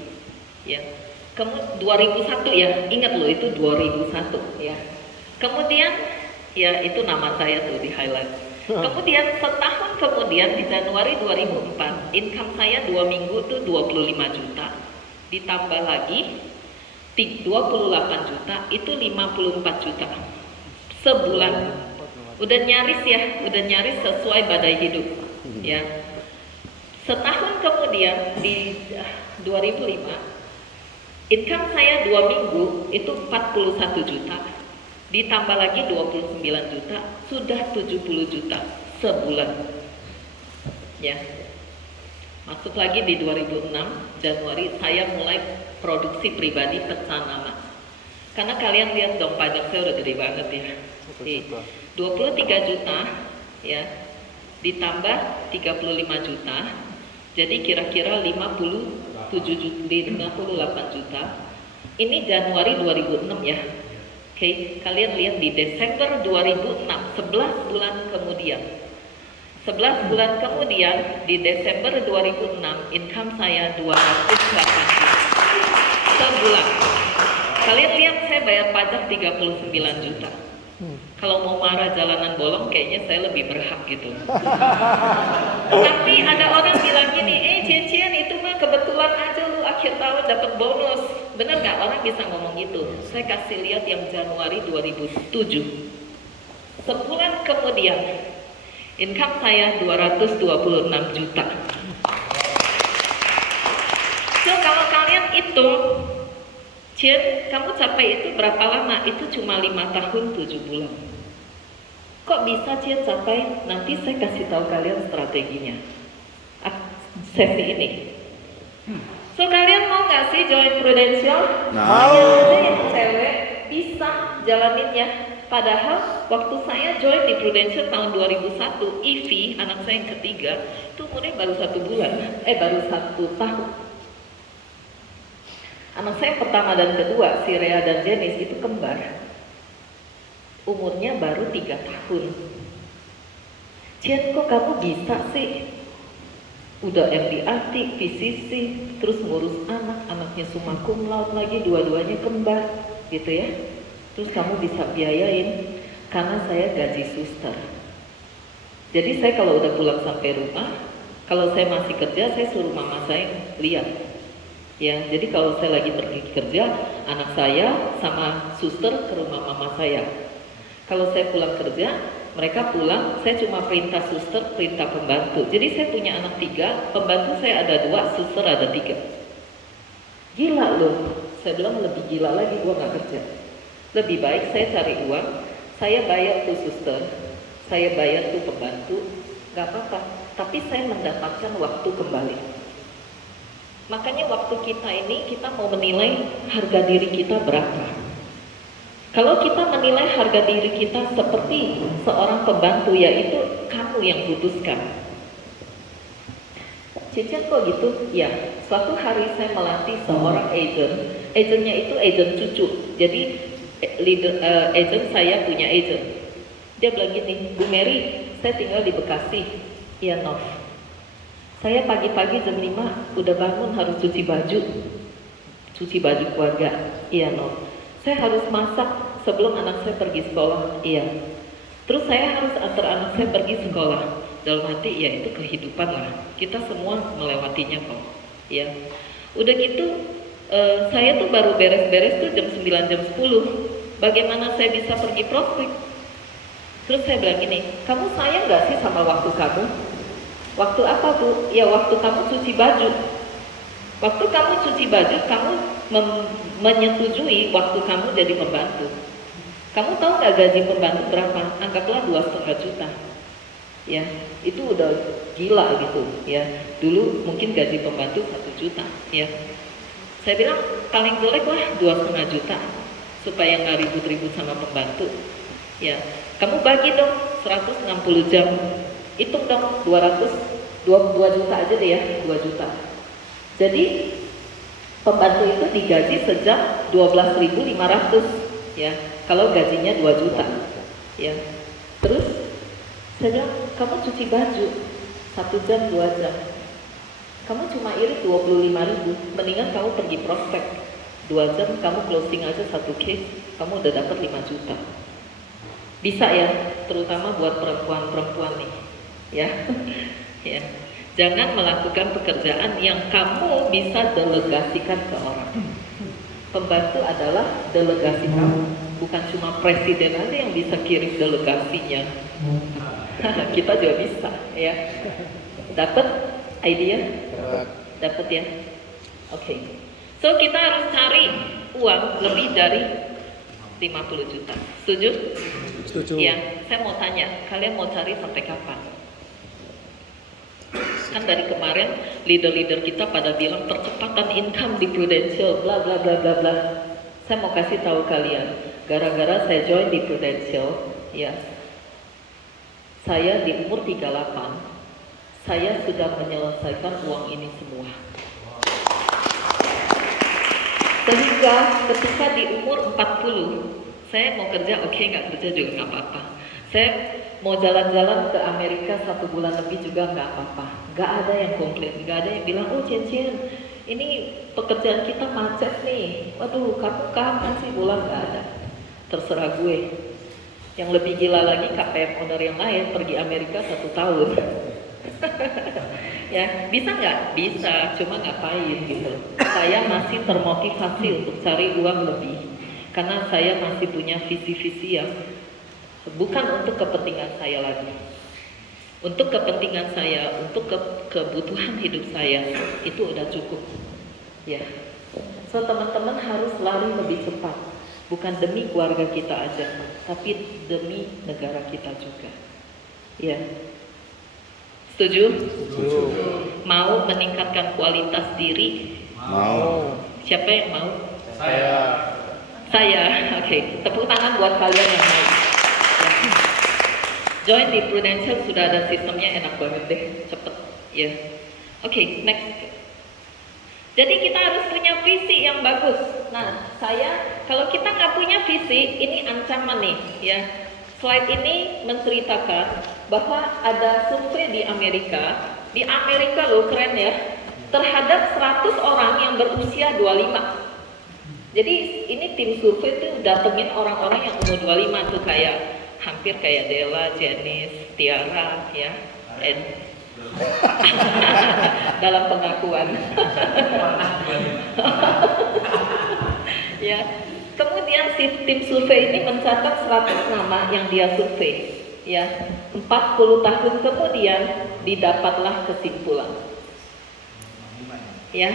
ya. 2001 ya, ingat loh itu 2001 ya. Kemudian ya itu nama saya tuh di highlight. Kemudian setahun kemudian di Januari 2004 income saya 2 minggu tuh 25 juta, ditambah lagi 28 juta, itu 54 juta sebulan. Udah nyaris sesuai badai hidup, ya. Setahun kemudian di 2005 income saya 2 minggu itu 41 juta, ditambah lagi 29 juta, sudah 70 juta sebulan, ya. Masuk lagi di 2006 Januari saya mulai produksi pribadi pesan nama. Karena kalian lihat dong pajak saya udah gede banget ya. 23 juta ya, ditambah 35 juta, jadi kira-kira 58 juta. Ini Januari 2006 ya. Oke, kalian lihat di Desember 2006, 11 bulan kemudian. 11 bulan kemudian di Desember 2006 income saya 208 juta sebulan. Kalian lihat saya bayar pajak 39 juta. Kalau mau marah jalanan bolong kayaknya saya lebih berhak gitu. Tapi ada orang bilang gini, Cien itu mah kebetulan aja lu akhir tahun dapat bonus. Bener nggak? Orang bisa ngomong gitu. Saya kasih lihat yang Januari 2007. Sebulan kemudian income saya 226 juta. So kalau kalian hitung, Cien, kamu capai itu berapa lama? Itu cuma 5 tahun 7 bulan. Kok bisa Cien capai? Nanti saya kasih tahu kalian strateginya. Sesi ini. So kalian mau nggak sih join Prudential? Mau. Aja yang cewek bisa jalaninnya. Padahal waktu saya join di Prudential tahun 2001, Ivy, anak saya yang ketiga, itu umurnya baru 1 bulan, baru 1 tahun. Anak saya pertama dan kedua, si Rea dan Jenis, itu kembar. Umurnya baru 3 tahun. Cien, kok kamu bisa sih? Udah MDAT, PCC, terus ngurus anak, anaknya summa cum laude lagi, dua-duanya kembar, gitu ya. Terus kamu bisa biayain, karena saya gaji suster. Jadi saya kalau udah pulang sampai rumah, kalau saya masih kerja, saya suruh mama saya lihat. Ya, jadi kalau saya lagi pergi kerja, anak saya sama suster ke rumah mama saya. Kalau saya pulang kerja, mereka pulang, saya cuma perintah suster, perintah pembantu. Jadi saya punya anak 3, pembantu saya ada 2, suster ada 3. Gila loh, saya bilang lebih gila lagi gua nggak kerja. Lebih baik saya cari uang, saya bayar tuh suster, saya bayar tuh pembantu, nggak apa-apa. Tapi saya mendapatkan waktu kembali. Makanya waktu kita ini, kita mau menilai harga diri kita berapa. Kalau kita menilai harga diri kita seperti seorang pembantu, yaitu kamu yang putuskan. Cici kok gitu? Ya, suatu hari saya melatih seorang agent. Agentnya itu agent cucu. Jadi agent saya punya agent. Dia bilang gini, Bu Mary, saya tinggal di Bekasi. Iya, Nov. Saya pagi-pagi jam 5 udah bangun harus cuci baju keluarga. Iya, Nov. Saya harus masak sebelum anak saya pergi sekolah. Iya. Terus saya harus antar anak saya pergi sekolah. Dalam hati, ya itu kehidupan lah. Kita semua melewatinya kok. Ya. Udah gitu, saya tuh baru beres-beres tuh jam 9, jam 10. Bagaimana saya bisa pergi prospek? Terus saya bilang gini, kamu sayang gak sih sama waktu kamu? Waktu apa, Bu? Ya waktu kamu cuci baju. Waktu kamu cuci baju, kamu menyetujui waktu kamu jadi pembantu. Kamu tahu gak gaji pembantu berapa? Anggaplah 2,5 juta. Ya, itu udah gila gitu. Ya, dulu mungkin gaji pembantu 1 juta. Ya, saya bilang paling jelek lah 2,5 juta supaya nggak ribut-ribut sama pembantu. Ya, kamu bagi dong 160 jam. Hitung dong 2 juta aja deh ya, 2 juta. Jadi pembantu itu digaji sejam 12.500 ya, kalau gajinya 2 juta. Ya. Terus saya bilang, kamu cuci baju 1 jam 2 jam. Kamu cuma irit 25.000, mendingan kamu pergi prospek 2 jam, kamu closing aja 1 case, kamu udah dapat 5 juta. Bisa ya, terutama buat perempuan-perempuan nih. Ya. Ya. Jangan melakukan pekerjaan yang kamu bisa delegasikan ke orang. Pembantu adalah delegasi kamu, bukan cuma presiden aja yang bisa kirim delegasinya. Kita juga bisa, ya. Dapat ide? Dapat ya. Oke. So kita harus cari uang lebih dari 50 juta. Setuju? Setuju. Ya. Saya mau tanya, kalian mau cari sampai kapan? Kan dari kemarin leader-leader kita pada bilang percepatan income di Prudential, bla bla bla bla bla. Saya mau kasih tahu kalian, gara-gara saya join di Prudential, ya, saya di umur 38, saya sudah menyelesaikan uang ini semua. Sehingga ketika di umur 40, saya mau kerja, oke, nggak kerja juga nggak apa-apa. Saya mau jalan-jalan ke Amerika 1 bulan lebih juga nggak apa-apa. Nggak ada yang komplain, nggak ada yang bilang, oh Cien, ini pekerjaan kita macet nih. Waduh, kamu kapan sih pulang? Nggak ada. Terserah gue. Yang lebih gila lagi KPM owner yang lain pergi Amerika 1 tahun. Ya, bisa nggak? Bisa, cuma ngapain gitu. Saya masih termotivasi untuk cari uang lebih. Karena saya masih punya visi-visi yang bukan untuk kepentingan saya lagi, untuk kepentingan saya, untuk kebutuhan hidup saya itu udah cukup, ya. So teman-teman harus lari lebih cepat, bukan demi keluarga kita aja, tapi demi negara kita juga, ya. Setuju? Setuju. Mau meningkatkan kualitas diri? Mau. Siapa yang mau? Saya. Oke. Tepuk tangan buat kalian yang mau. Join di Prudential, sudah ada sistemnya, enak banget deh, cepet ya. Oke, next. Jadi kita harus punya visi yang bagus. Nah, kalau kita nggak punya visi, ini ancaman nih ya. Slide ini menceritakan bahwa ada survei di Amerika loh, keren ya, terhadap 100 orang yang berusia 25. Jadi ini tim survei tuh datengin orang-orang yang umur 25 tuh kayak hampir kayak Della, Janice, Tiara, ya, dalam pengakuan. Ya, kemudian si tim survei ini mencatat 100 nama yang dia survei. Ya, 40 tahun kemudian didapatlah kesimpulan. Ya,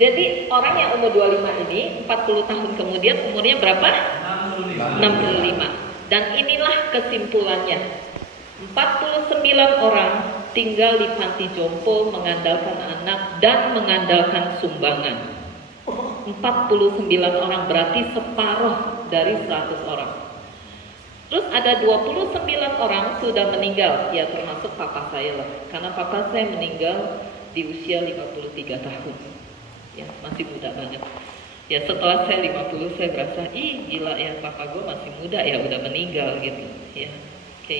jadi orang yang umur 25 ini 40 tahun kemudian umurnya berapa? 65. Dan inilah kesimpulannya. 49 orang tinggal di panti jompo mengandalkan anak dan mengandalkan sumbangan. 49 orang berarti separuh dari 100 orang. Terus ada 29 orang sudah meninggal, ya termasuk papa saya lah. Karena papa saya meninggal di usia 53 tahun. Ya, masih muda banget. Ya setelah saya 50 saya berasa, ih gila ya papa gue masih muda ya udah meninggal gitu. Ya, oke.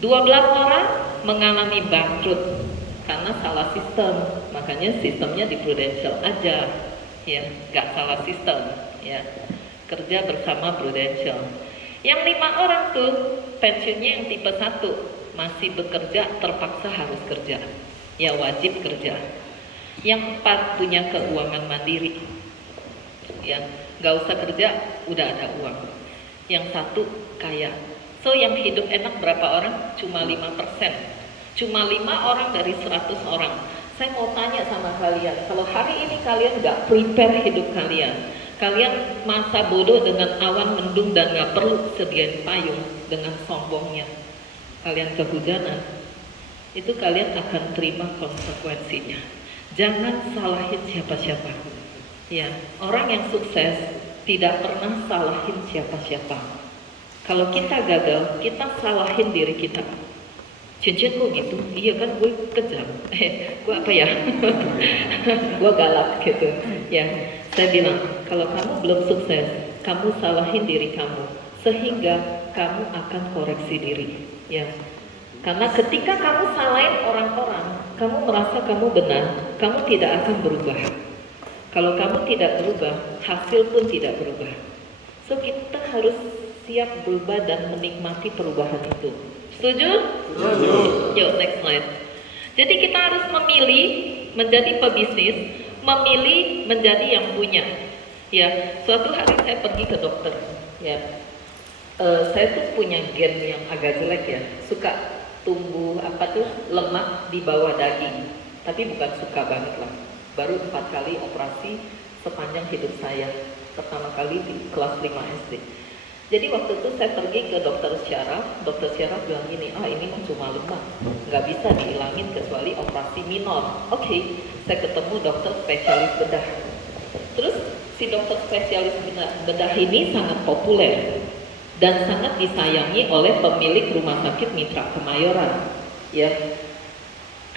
12 orang mengalami bangkrut karena salah sistem, makanya sistemnya di Prudential aja, ya nggak salah sistem, ya kerja bersama Prudential. Yang 5 orang tuh pensiunnya yang tipe 1 masih bekerja, terpaksa harus kerja, ya wajib kerja. Yang 4 punya keuangan mandiri, ya nggak usah kerja udah ada uang. Yang 1 kaya. So yang hidup enak berapa orang? Cuma 5%. Cuma 5 orang dari 100 orang. Saya mau tanya sama kalian, kalau hari ini kalian nggak prepare hidup kalian, kalian masa bodoh dengan awan mendung dan nggak perlu sediain payung dengan sombongnya, kalian kehujanan, itu kalian akan terima konsekuensinya. Jangan salahin siapa-siapa. Ya, orang yang sukses tidak pernah salahin siapa-siapa. Kalau kita gagal, kita salahin diri kita. Cincin gue gitu, iya kan gue kejam, gue apa ya, gue galak gitu. Ya, saya bilang kalau kamu belum sukses, kamu salahin diri kamu, sehingga kamu akan koreksi diri. Ya, karena ketika kamu salahin orang-orang, kamu merasa kamu benar, kamu tidak akan berubah. Kalau kamu tidak berubah, hasil pun tidak berubah. So kita harus siap berubah dan menikmati perubahan itu. Setuju? Setuju. Yuk next slide. Jadi kita harus memilih menjadi pebisnis, memilih menjadi yang punya. Ya, suatu hari saya pergi ke dokter. Ya, saya tuh punya gen yang agak jelek ya, suka tumbuh lemak di bawah daging, tapi bukan suka banget lah. Baru 4 kali operasi sepanjang hidup saya, pertama kali di kelas 5 SD. Jadi waktu itu saya pergi ke dokter syaraf bilang gini, ini mah cuma lemak, nggak bisa dihilangin kecuali operasi minor. Oke, saya ketemu dokter spesialis bedah. Terus si dokter spesialis bedah ini sangat populer dan sangat disayangi oleh pemilik rumah sakit Mitra Kemayoran. Ya.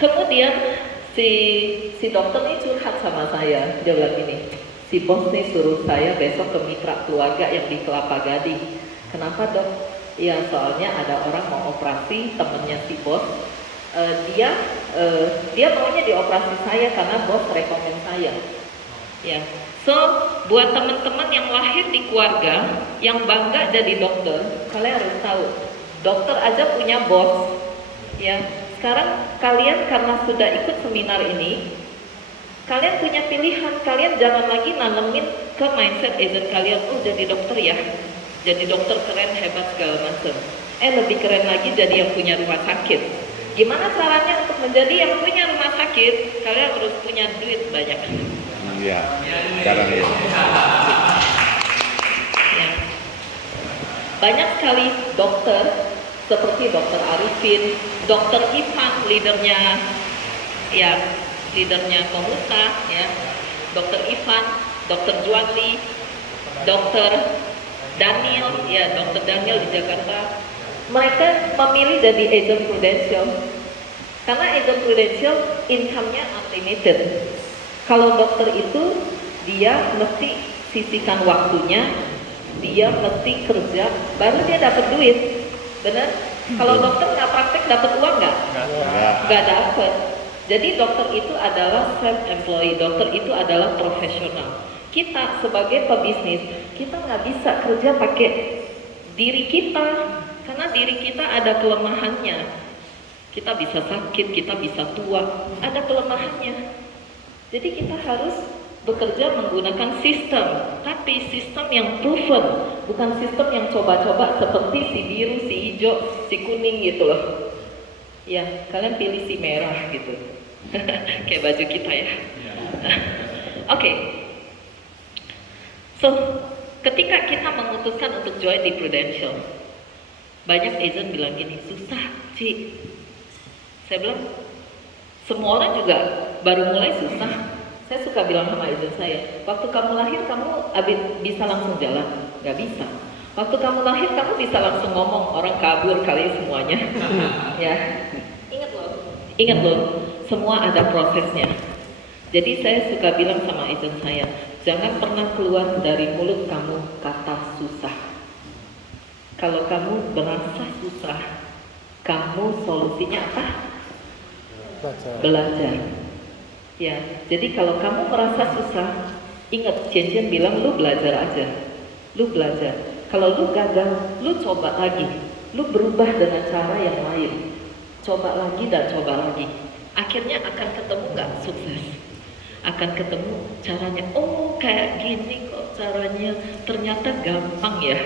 Kemudian si dokter ini curhat sama saya, dia bilang gini, si bos nih suruh saya besok ke Mitra Keluarga yang di Kelapa Gading. Kenapa dok? Ya soalnya ada orang mau operasi, temennya si bos. Dia maunya dioperasi saya karena bos rekomen saya. Ya, so buat teman-teman yang lahir di keluarga yang bangga jadi dokter, kalian harus tahu, dokter aja punya bos. Ya, sekarang kalian karena sudah ikut seminar ini, kalian punya pilihan. Kalian jangan lagi nanemin ke mindset agent kalian, jadi dokter ya, jadi dokter keren, hebat segala macam. Lebih keren lagi jadi yang punya rumah sakit. Gimana caranya untuk menjadi yang punya rumah sakit? Kalian harus punya duit banyak. Iya, sekarang ya. Ya. Banyak sekali dokter seperti dokter Arifin, dokter Ivan, leadernya Komusa, ya, dokter Ivan, dokter Juanli, dokter Daniel, ya, dokter Daniel di Jakarta. Mereka memilih jadi agent Prudential karena agent Prudential income-nya unlimited. Kalau dokter itu dia mesti sisihkan waktunya, dia mesti kerja, baru dia dapat duit, benar? Kalau dokter nggak praktek dapat uang nggak? Nggak dapat. Jadi dokter itu adalah self-employed, dokter itu adalah profesional. Kita sebagai pebisnis, kita nggak bisa kerja pakai diri kita, karena diri kita ada kelemahannya. Kita bisa sakit, kita bisa tua, ada kelemahannya. Jadi kita harus bekerja menggunakan sistem, tapi sistem yang proven, bukan sistem yang coba-coba seperti si biru, si hijau, si kuning gitu loh. Ya, kalian pilih si merah gitu. Kayak baju kita ya. Oke. So, ketika kita memutuskan untuk join di Prudential, banyak agent bilang gini, susah, Ci. Saya bilang, semua orang juga baru mulai susah. Saya suka bilang sama agent saya, waktu kamu lahir kamu bisa langsung jalan? Gak bisa. Waktu kamu lahir kamu bisa langsung ngomong, orang kabur kali semuanya. Ya, ingat loh, semua ada prosesnya. Jadi saya suka bilang sama agent saya, jangan pernah keluar dari mulut kamu kata susah. Kalau kamu merasa susah, kamu solusinya apa? Belajar. Ya, jadi kalau kamu merasa susah, ingat Cian bilang lu belajar aja. Lu belajar. Kalau lu gagal, lu coba lagi. Lu berubah dengan cara yang lain. Coba lagi dan coba lagi. Akhirnya akan ketemu nggak sukses? Akan ketemu caranya. Oh, kayak gini kok caranya. Ternyata gampang ya.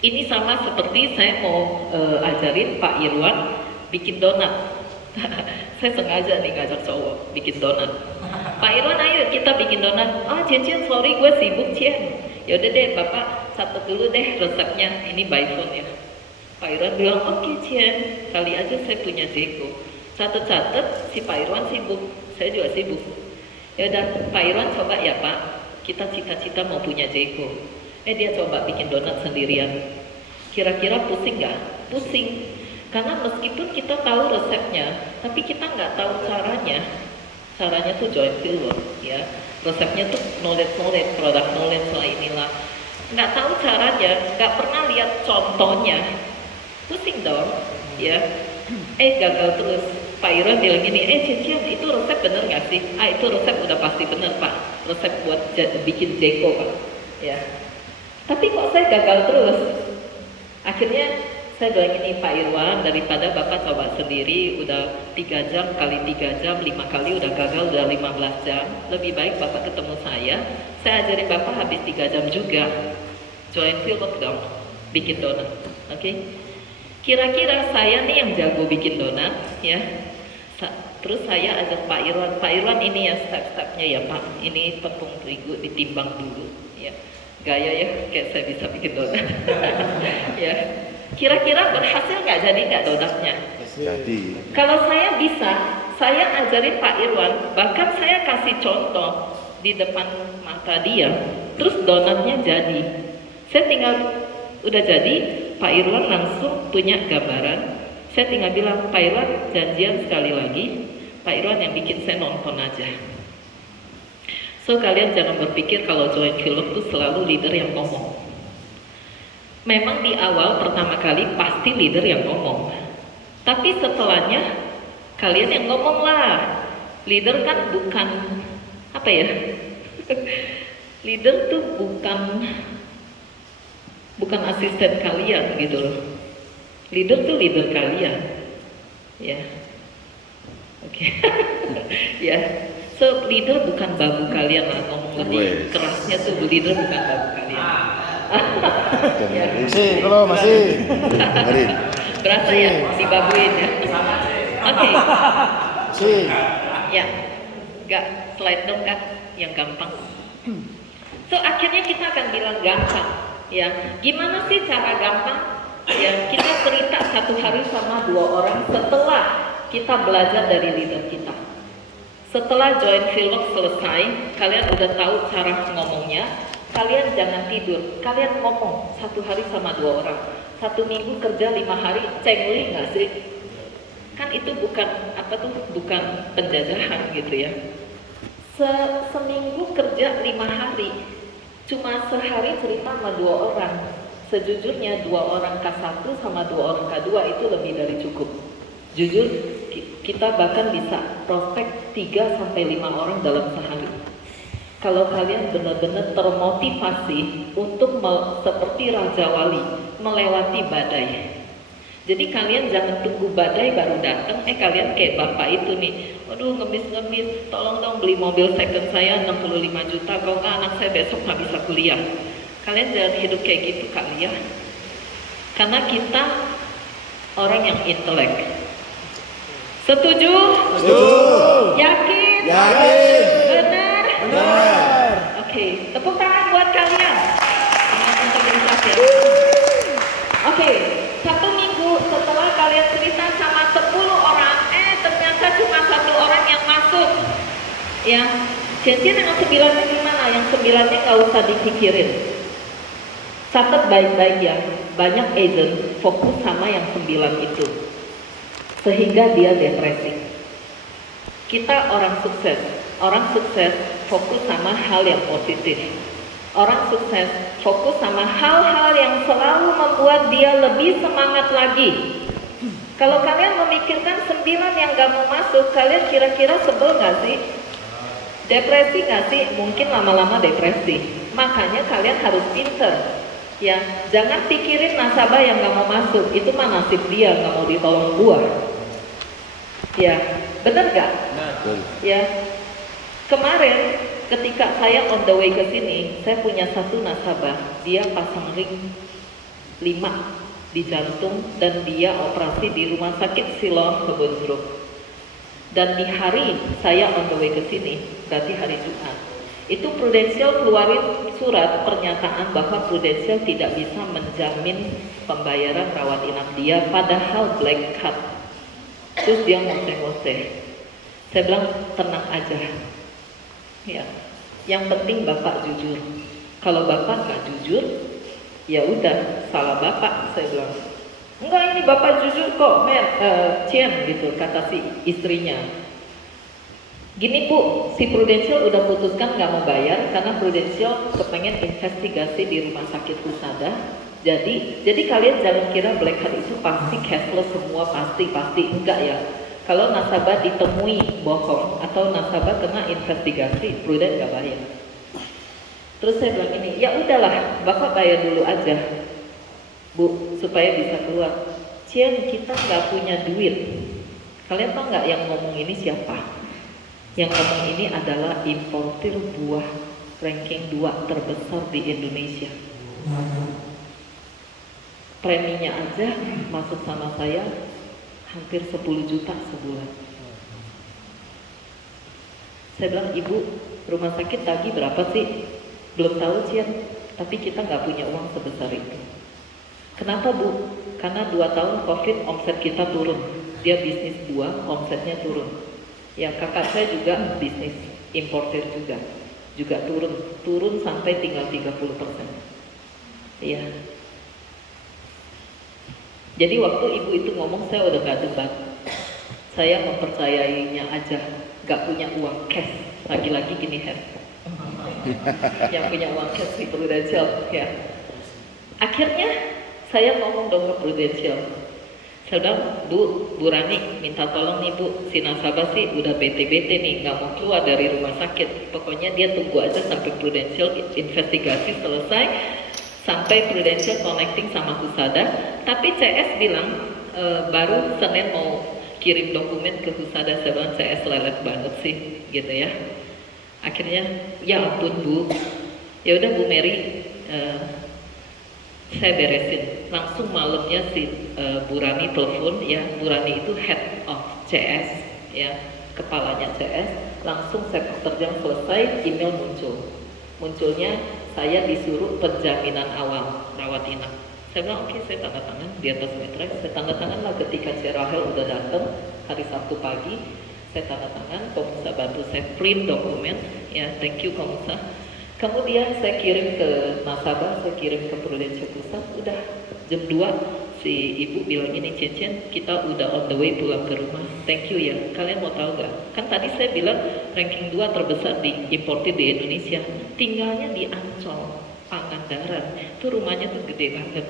Ini sama seperti saya mau ajarin Pak Irwan bikin donat. Saya sengaja nih ngajak cowok bikin donat. Pak Irwan, ayo kita bikin donat. Oh, Cian, sorry gue sibuk, Cian. Yaudah deh, Bapak catat dulu deh resepnya. Ini by phone ya. Pak Irwan bilang, oke, Cian, kali aja saya punya Jeko. Catat-catat, si Pak Irwan sibuk, saya juga sibuk. Yaudah, Pak Irwan coba ya Pak, kita cita-cita mau punya Jeko. Dia coba bikin donat sendirian. Kira-kira pusing nggak? Pusing. Karena meskipun kita tahu resepnya, tapi kita nggak tahu caranya. Caranya tuh joint fieldwork, ya. Resepnya tuh knowledge, product knowledge lah inilah. Nggak tahu caranya, nggak pernah lihat contohnya. Pusing dong, ya. Gagal terus. Pak Irwan bilang gini, Cian, itu resep bener nggak sih? Itu resep udah pasti bener Pak. Resep buat bikin Jeko Pak. Ya. Tapi kok saya gagal terus? Akhirnya saya bilang ini Pak Irwan, daripada Bapak coba sendiri udah 3 jam kali 3 jam 5 kali udah gagal udah 15 jam, lebih baik Bapak ketemu saya ajarin Bapak habis 3 jam juga. Join fieldwork dong, bikin donat. Oke? Kira-kira saya nih yang jago bikin donat ya. Terus saya ajak Pak Irwan ini ya step-stepnya ya Pak, ini tepung terigu ditimbang dulu ya. Gaya ya, kayak saya bisa bikin donat. Ya. Kira-kira berhasil nggak jadi nggak donatnya? Jadi. Kalau saya bisa, saya ajarin Pak Irwan, bahkan saya kasih contoh di depan mata dia, terus donatnya jadi. Saya tinggal udah jadi, Pak Irwan langsung punya gambaran. Saya tinggal bilang, Pak Irwan janjian sekali lagi, Pak Irwan yang bikin saya nonton aja. So kalian jangan berpikir kalau join film itu selalu leader yang ngomong. Memang di awal pertama kali pasti leader yang ngomong. Tapi setelahnya kalian yang ngomong lah. Leader kan bukan apa ya? Leader tuh bukan asisten kalian gitu loh. Leader tuh leader kalian. Ya. Oke. Ya. So leader bukan babu kalian lah, ngomong lebih kerasnya tuh leader bukan babu kalian. Ya. Masih. Dengerin. Berasa ya dibabuin ya. Oke. Ya. Enggak slide dong Kak, yang gampang. So akhirnya kita akan bilang gampang. Ya, gimana sih cara gampang? Ya, kita cerita 1 hari sama 2 orang setelah kita belajar dari leader kita. Setelah join fieldwork selesai, kalian udah tahu cara ngomongnya. Kalian jangan tidur, kalian ngomong 1 hari sama 2 orang. 1 minggu kerja 5 hari, cengli nggak sih? Kan itu bukan bukan penjajahan gitu ya. Seminggu kerja 5 hari, cuma sehari cerita sama 2 orang. Sejujurnya 2 orang K1 sama 2 orang K2 itu lebih dari cukup. Jujur, kita bahkan bisa prospek 3 sampai 5 orang dalam sehari. kalau kalian benar-benar termotivasi untuk seperti Raja Wali melewati badai. Jadi kalian jangan tunggu badai baru datang, kalian kayak bapak itu nih, aduh ngemis-ngemis, tolong dong beli mobil second saya 65 juta, kalau nggak anak saya besok nggak bisa kuliah. Kalian jangan hidup kayak gitu kali ya. Karena kita orang yang intelek. Setuju? Setuju. Yakin? Yakin. Benar? Benar. Oke, tepuk tangan buat kalian. Dengan integritas ya. Oke, 1 minggu setelah kalian cerita sama 10 orang, ternyata cuma 1 orang yang masuk. Ya, cincin yang 9-nya gimana? Yang 9-nya nggak usah dipikirin. Catat baik-baik ya, banyak agent fokus sama yang 9 itu. Sehingga dia depresi. Kita orang sukses fokus sama hal yang positif. Orang sukses fokus sama hal-hal yang selalu membuat dia lebih semangat lagi. Kalau kalian memikirkan 9 yang gak mau masuk, kalian kira-kira sebel gak sih? Depresi gak sih? Mungkin lama-lama depresi. Makanya kalian harus pinter. Ya, jangan pikirin nasabah yang gak mau masuk, itu mah nasib dia, gak mau ditolong gua. Ya, bener gak? Benar. Ya, kemarin ketika saya on the way ke sini, saya punya 1 nasabah, dia pasang ring 5 di jantung dan dia operasi di rumah sakit Siloam Kebonjeruk. Dan di hari saya on the way ke sini, berarti hari Jumat, itu Prudential keluarin surat pernyataan bahwa Prudential tidak bisa menjamin pembayaran rawat inap dia, padahal black card. Terus dia ngoceh-ngoceh. Saya bilang tenang aja. Ya, yang penting Bapak jujur. Kalau Bapak nggak jujur, ya udah salah Bapak. Saya bilang enggak, ini Bapak jujur kok, Cian gitu kata si istrinya. Gini Bu, si Prudential udah putuskan nggak mau bayar karena Prudential kepengen investigasi di rumah sakit Husada. Jadi kalian jangan kira black card itu pasti cashless semua, pasti enggak ya. Kalau nasabah ditemui bohong atau nasabah kena investigasi, Prudent nggak bayar. Terus saya bilang ini, ya udahlah, Bapak bayar dulu aja, Bu, supaya bisa keluar. Cian, kita nggak punya duit. Kalian tahu nggak yang ngomong ini siapa? Yang ngomong ini adalah importir buah ranking 2 terbesar di Indonesia. Preminya aja masuk sama saya hampir 10 juta sebulan. Saya bilang, Ibu, rumah sakit tagih berapa sih? Belum tahu Cian, tapi kita nggak punya uang sebesar itu. Kenapa Bu? Karena 2 tahun COVID omset kita turun. Dia bisnis buah, omsetnya turun. Ya, kakak saya juga bisnis importer juga turun sampai tinggal 30%. Iya. Jadi waktu ibu itu ngomong, saya udah gak debat. Saya mempercayainya aja, gak punya uang cash. Lagi-lagi gini yang punya uang cash di Prudential ya. Akhirnya saya ngomong dong ke Prudential. Saya bilang, Bu Rani minta tolong nih Bu, si nasabah sih udah bete-bete nih, nggak mau keluar dari rumah sakit. Pokoknya dia tunggu aja sampai Prudential investigasi selesai, sampai Prudential connecting sama Husada. Tapi CS bilang baru Senin mau kirim dokumen ke Husada. Saya bilang CS lelet banget sih, gitu ya. Akhirnya, ya ampun Bu, ya udah Bu Mary, saya beresin. Langsung malamnya si Bu Rani telepon ya. Bu Rani itu head of CS ya, kepalanya CS. Langsung sepak terjang selesai, email munculnya saya disuruh penjaminan awal rawat inap. Saya bilang oke, saya tanda tangan di atas Matrix. Saya tanda tangan lah ketika si Rahel udah datang hari Sabtu pagi. Saya tanda tangan, Komusa bantu saya print dokumen ya, thank you Komusa. Kemudian saya kirim ke nasabah, saya kirim ke Prudential Pusat. Udah jam 2 si ibu bilang ini, Cincin, kita udah on the way pulang ke rumah. Thank you ya. Kalian mau tahu gak? Kan tadi saya bilang ranking 2 terbesar di importir di Indonesia. Tinggalnya di Ancol, Pangandaran. Itu rumahnya tuh gede banget.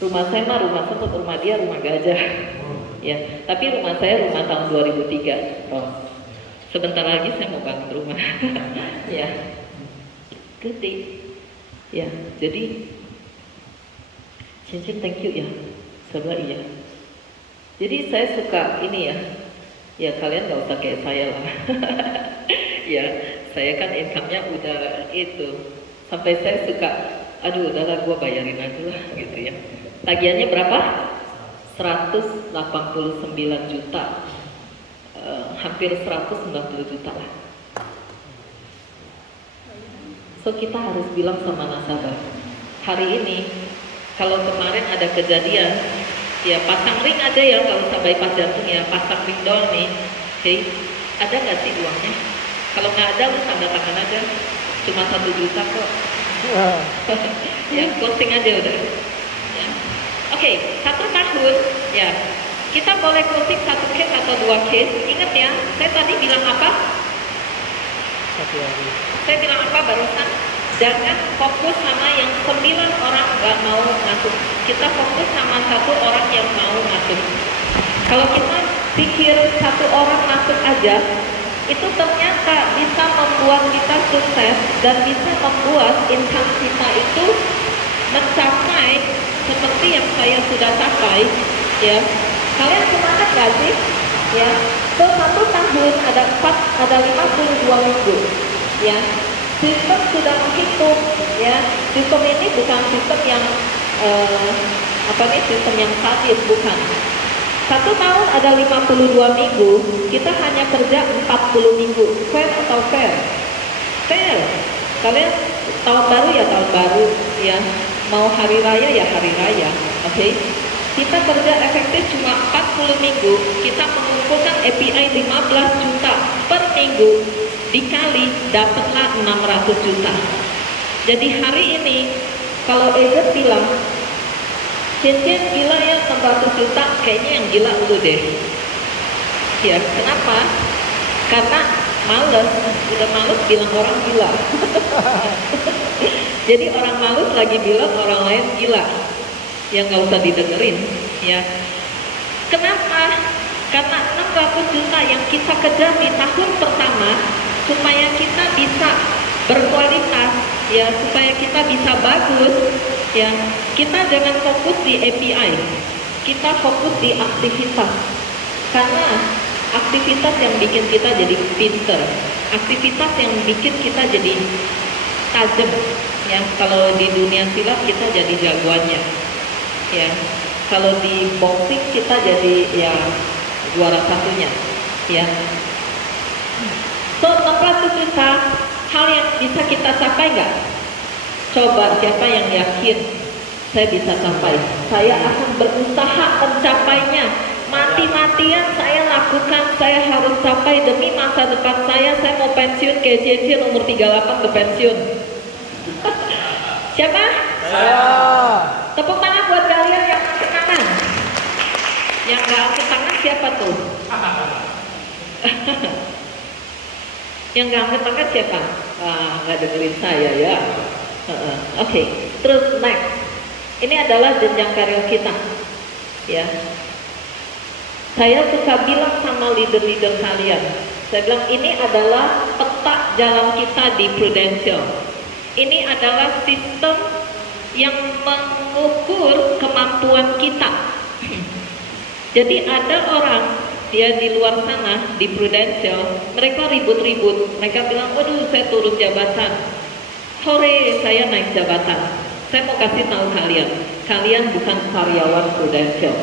Rumah saya mah rumah semut, rumah dia rumah gajah. Ya, tapi rumah saya rumah tahun 2003. Oh. Sebentar lagi saya mau bangun rumah. Ya, gede. Ya, jadi cincin thank you ya, sebelah iya. Jadi saya suka ini ya. Ya kalian nggak usah kayak saya lah. Ya, saya kan income-nya udah itu. Sampai saya suka, aduh udahlah gue bayarin aja lah gitu ya. Tagihannya berapa? 189 juta. Hampir 190 juta lah. So kita harus bilang sama nasabah, hari ini kalau kemarin ada kejadian, ya pasang ring aja ya, nggak usah bypass jantung ya, pasang ring doang nih. Oke, ada nggak sih uangnya? Kalau nggak ada, lu tanda tangan aja. Cuma 1 juta kok. Ya, closing aja udah. Ya. Oke, 1 tahun, ya. Kita boleh closing 1 case atau 2 case. Ingat ya, saya tadi bilang apa? Satu hari. Saya bilang apa barusan? Jangan fokus sama yang 9 orang nggak mau masuk. Kita fokus sama 1 orang yang mau masuk. Kalau kita pikir 1 orang masuk aja, itu ternyata bisa membuat kita sukses dan bisa membuat income kita itu mencapai seperti yang saya sudah capai, ya. Kalian semangat gak sih? Ya, so 1 tahun ada 52 minggu, ya. Sistem sudah menghitung, ya. Sistem ini bukan sistem yang sistem yang sadis, bukan. 1 tahun ada 52 minggu, kita hanya kerja 40 minggu. Fair atau fair? Fair. Kalian tahun baru ya tahun baru, ya. Mau hari raya ya hari raya, oke? Kita kerja efektif cuma 40 minggu, kita mengumpulkan API 15 juta per minggu, dikali dapatlah 600 juta. Jadi hari ini kalau agent bilang cincin gila ya 600 juta, kayaknya yang gila lu deh. Ya, kenapa? Karena males, udah males bilang orang gila. Jadi orang males lagi bilang orang lain gila, yang nggak usah didengerin, ya. Kenapa? Karena 600 juta yang kita kejar di tahun pertama supaya kita bisa berkualitas, ya, supaya kita bisa bagus, ya. Kita jangan fokus di API, kita fokus di aktivitas. Karena aktivitas yang bikin kita jadi pinter, aktivitas yang bikin kita jadi tajam, ya. Kalau di dunia silat kita jadi jagoannya, ya. Kalau di boxing kita jadi ya juara satunya, ya. So 600 juta hal yang bisa kita capai nggak? Coba siapa yang yakin saya bisa capai? Saya akan berusaha mencapainya. Mati-matian saya lakukan, saya harus capai demi masa depan saya. Saya mau pensiun kayak cincin umur 38 ke pensiun. Siapa? Saya. Tepuk tangan buat kalian yang angkat tangan. Yang nggak angkat tangan siapa tuh? Yang nggak angkat tangan siapa? Nggak dengerin saya ya. Oke, terus next. Ini adalah jenjang karir kita, ya. Saya suka bilang sama leader-leader kalian, saya bilang ini adalah peta jalan kita di Prudential. Ini adalah sistem yang mengukur kemampuan kita. Jadi ada orang ya di luar sana di Prudential, mereka ribut-ribut, mereka bilang, waduh saya turun jabatan, sore saya naik jabatan. Saya mau kasih tahu kalian, kalian bukan karyawan Prudential.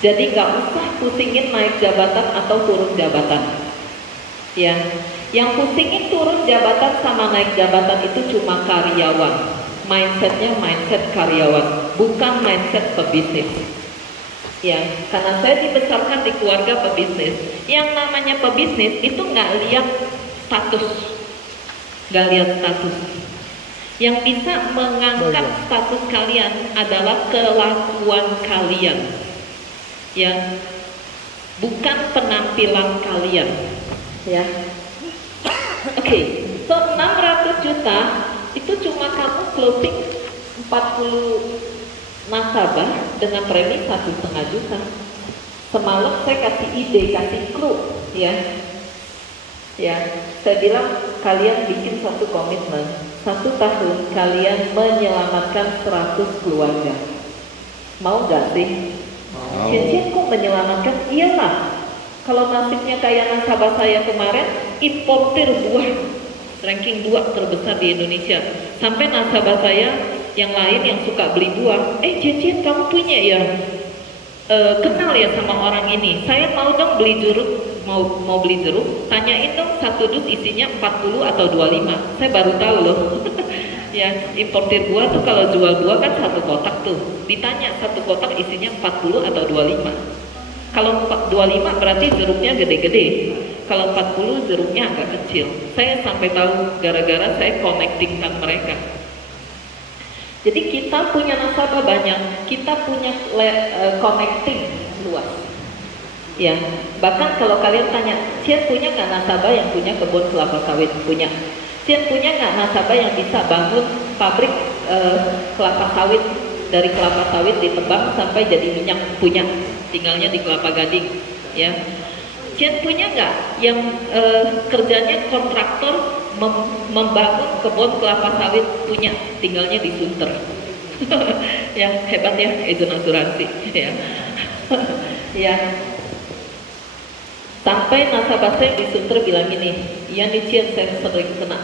Jadi nggak usah pusingin naik jabatan atau turun jabatan. Ya, yang pusingin turun jabatan sama naik jabatan itu cuma karyawan. Mindsetnya mindset karyawan, bukan mindset pebisnis. Ya, karena saya dibesarkan di keluarga pebisnis. Yang namanya pebisnis itu nggak lihat status, nggak lihat status. Yang bisa mengangkat status kalian adalah kelakuan kalian, ya, bukan penampilan kalian, ya. Oke, so 600 juta itu cuma kamu closing 40 nasabah dengan premi 1,5 juta. Semalam saya kasih ide, kasih clue, ya. Ya, saya bilang kalian bikin satu komitmen, 1 tahun kalian menyelamatkan 100 keluarga. Mau gak sih? Mau. Cincin kok menyelamatkan? Iyalah. Kalau nasibnya kayak nasabah saya kemarin, importir buah, ranking 2 terbesar di Indonesia. Sampai nasabah saya yang lain yang suka beli buah, Cincin kamu punya ya? Kenal ya sama orang ini, saya mau dong beli jeruk, mau beli jeruk, tanyain dong 1 dus isinya 40 atau 25. Saya baru tahu loh. Ya, importir buah tuh kalau jual buah kan 1 kotak tuh, ditanya 1 kotak isinya 40 atau 25. Kalau 25 berarti jeruknya gede-gede, kalau 40 jeruknya agak kecil. Saya sampai tahu gara-gara saya connectingkan mereka. Jadi kita punya nasabah banyak, kita punya connecting luas. Ya, bahkan kalau kalian tanya, Cian punya nggak nasabah yang punya kebun kelapa sawit? Punya. Cian punya nggak nasabah yang bisa bangun pabrik kelapa sawit, dari kelapa sawit ditebang sampai jadi minyak? Punya. Tinggalnya di Kelapa Gading. Ya. Cian punya nggak yang kerjanya kontraktor membangun kebun kelapa sawit? Punya, tinggalnya di Sunter. Ya, hebat ya agen asuransi. Ya. Ya. Sampai nasabah saya di Sunter bilang gini, iya nih Cian, saya sering kena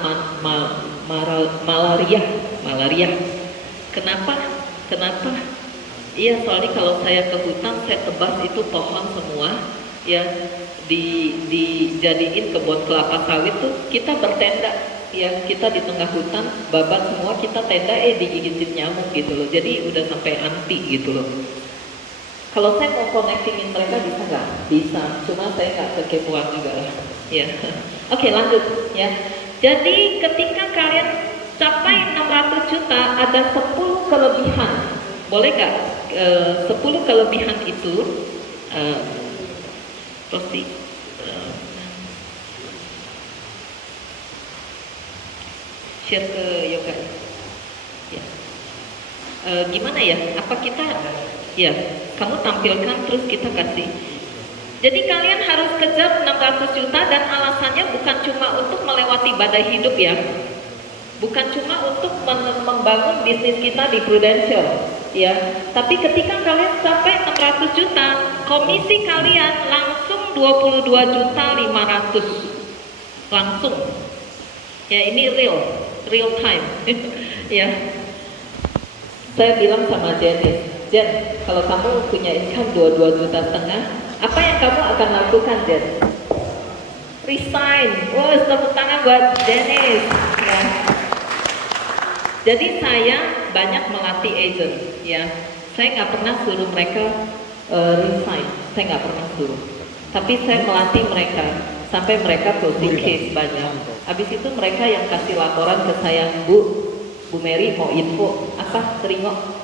malaria. Kenapa? Iya, soalnya kalau saya ke hutan, saya tebas itu pohon semua, ya, dijadiin kebun kelapa sawit tuh, kita bertenda, ya, kita di tengah hutan, babat semua, kita tenda, digigitin nyamuk gitu loh, jadi udah sampai anti gitu loh. Kalau saya mau connectingin mereka bisa nggak? Bisa, cuma saya nggak kekepoan juga lah, ya. Oke, lanjut, ya. Jadi ketika kalian capai 600 juta, ada 10 kelebihan, boleh nggak? 10 kelebihan itu, pasti share ke yoga. Ya. Gimana ya? Apa kita, ya, kamu tampilkan terus kita kasih. Jadi kalian harus kejar 600 juta dan alasannya bukan cuma untuk melewati badai hidup ya. Bukan cuma untuk membangun bisnis kita di Prudential, ya. Tapi ketika kalian sampai 600 juta, komisi kalian langsung 22 juta 500. Langsung. Ya, ini real time. Ya. Saya bilang sama Jen, kalau kamu punya income 22 juta setengah, apa yang kamu akan lakukan, Jen? Resign. Wah, tepuk tangan buat Dennis. Ya. Jadi saya banyak melatih agent, ya. Saya nggak pernah suruh mereka resign, saya nggak pernah suruh. Tapi saya melatih mereka sampai mereka closing case banyak. Habis itu mereka yang kasih laporan ke saya, Bu Mary mau info apa? Teringo?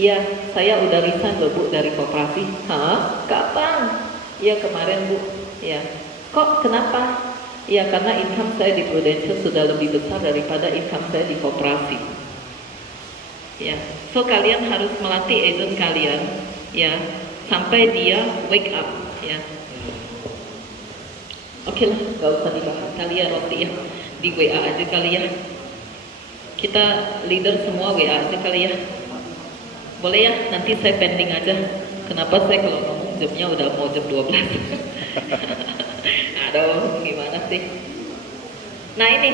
Iya, saya udah resign loh Bu dari koperasi. Hah? Kapan? Iya kemarin Bu. Ya. Kok kenapa? Ya karena income saya di Prudential sudah lebih besar daripada income saya di koperasi. Ya, so kalian harus melatih agent kalian, ya, sampai dia wake up, ya. Oke lah, gak usah dibahas kali ya roti ya, di WA aja kali ya. Kita leader semua WA aja kali ya. Boleh ya, nanti saya pending aja. Kenapa saya kalau ngomong jamnya udah mau jam 12. Aduh, gimana sih? Nah ini,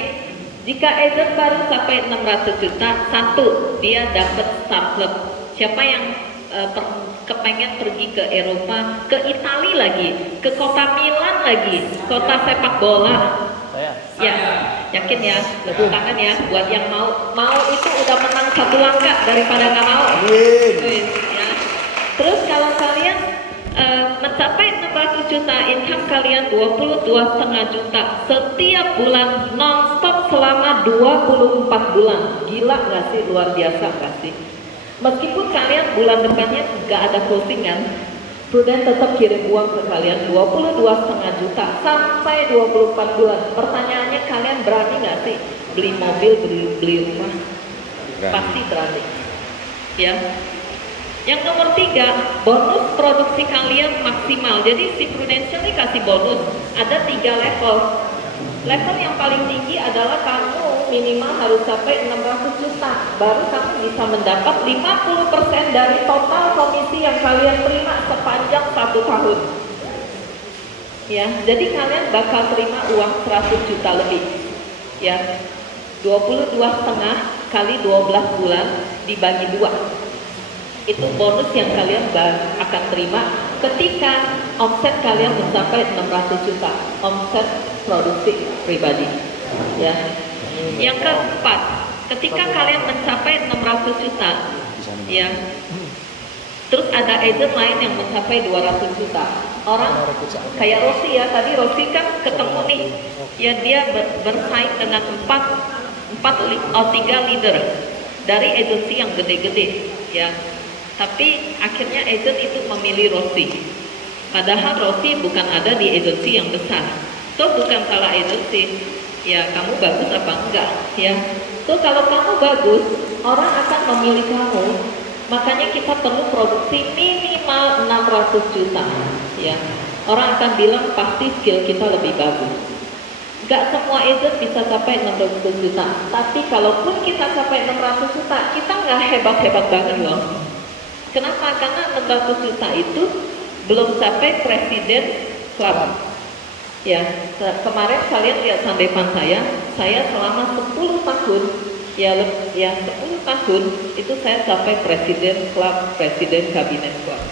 jika agent baru sampai 600 juta, 1, dia dapat Star Club. Siapa yang kepengen pergi ke Eropa, ke Italia lagi, ke kota Milan lagi, kota sepak bola? Ya, yakin ya, tepuk tangan ya, buat yang mau itu udah menang 1 langkah daripada nggak mau. Ya. Terus kalau kalian mencapai 600 juta, income kalian 22,5 juta setiap bulan non-stop selama 24 bulan. Gila gak sih? Luar biasa gak sih? Meskipun kalian bulan depannya gak ada closingan, Prudent tetap kirim uang ke kalian 22,5 juta sampai 24 bulan. Pertanyaannya, kalian berani gak sih beli mobil, beli rumah? Pasti berani. Ya. Yang nomor 3, bonus produksi kalian maksimal. Jadi si Prudential ini kasih bonus ada 3 level. Level yang paling tinggi adalah kamu minimal harus capai 600 juta, baru kamu bisa mendapat 50% dari total komisi yang kalian terima sepanjang 1 tahun. Ya, jadi kalian bakal terima uang 100 juta lebih. Ya, 22,5 kali 12 bulan dibagi 2. Itu bonus yang kalian akan terima ketika omset kalian mencapai 600 juta, omset produksi pribadi. Ya. Yang keempat, ketika kalian mencapai 600 juta, ya. Terus ada agent lain yang mencapai 200 juta. Orang kayak Rosi ya, tadi Rosi kan ketemu nih, ya dia bersaing dengan 3 leader dari agensi yang gede-gede, ya. Tapi akhirnya agent itu memilih Rosi. Padahal Rosi bukan ada di agensi yang besar. So bukan salah agensi. Ya kamu bagus apa enggak, ya. So kalau kamu bagus, orang akan memilih kamu. Makanya kita perlu produksi minimal 600 juta, ya. Orang akan bilang pasti skill kita lebih bagus. Gak semua agent bisa capai 600 juta. Tapi kalaupun kita capai 600 juta, kita nggak hebat-hebat banget loh. Kenapa? Karena 600 juta itu belum capai presiden club. Ya, kemarin kalian lihat sambepan saya selama 10 tahun, ya 10 tahun itu saya capai presiden club, presiden kabinet club.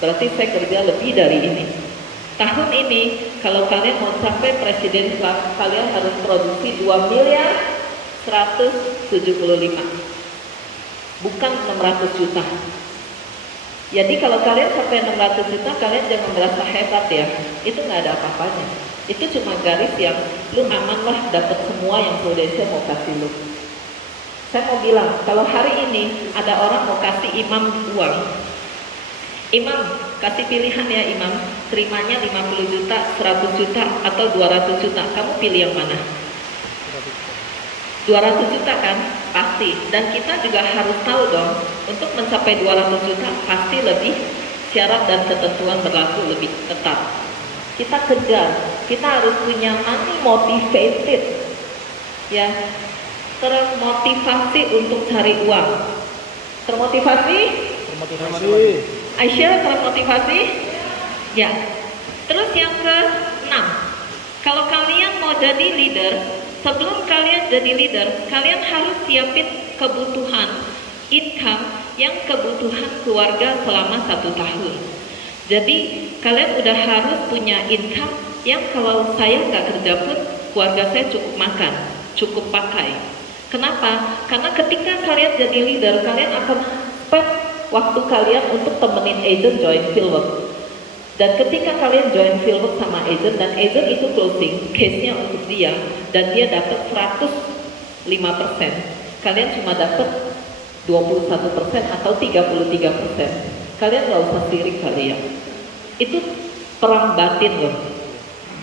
Berarti saya kerja lebih dari ini. Tahun ini, kalau kalian mau capai presiden club, kalian harus produksi 2 miliar 175, bukan 600 juta. Jadi kalau kalian sampai 600 juta, kalian jangan merasa hebat ya. Itu nggak ada apa-apanya. Itu cuma garis yang lu aman lah dapat semua yang Prudensial mau kasih lu. Saya mau bilang, kalau hari ini ada orang mau kasih imam uang, imam kasih pilihan ya imam, terimanya 50 juta, 100 juta, atau 200 juta. Kamu pilih yang mana? 200 juta kan? Pasti. Dan kita juga harus tahu dong, untuk mencapai 200 juta pasti lebih syarat dan ketentuan berlaku lebih ketat. Kita kejar, kita harus punya money motivated, ya, termotivasi untuk cari uang. Termotivasi? Aisyah termotivasi? Ya. Terus yang ke-6, kalau kalian mau jadi leader, sebelum kalian jadi leader, kalian harus siapin kebutuhan income yang kebutuhan keluarga selama 1 tahun. Jadi kalian udah harus punya income yang kalau saya nggak kerja pun keluarga saya cukup makan, cukup pakai. Kenapa? Karena ketika kalian jadi leader, kalian akan spend waktu kalian untuk temenin agent join fieldwork. Dan ketika kalian join fieldwork sama agent dan agent itu closing case-nya untuk dia dan dia dapat 105%, kalian cuma dapat 21% atau 33%. Kalian nggak usah sirik kali ya. Itu perang batin loh.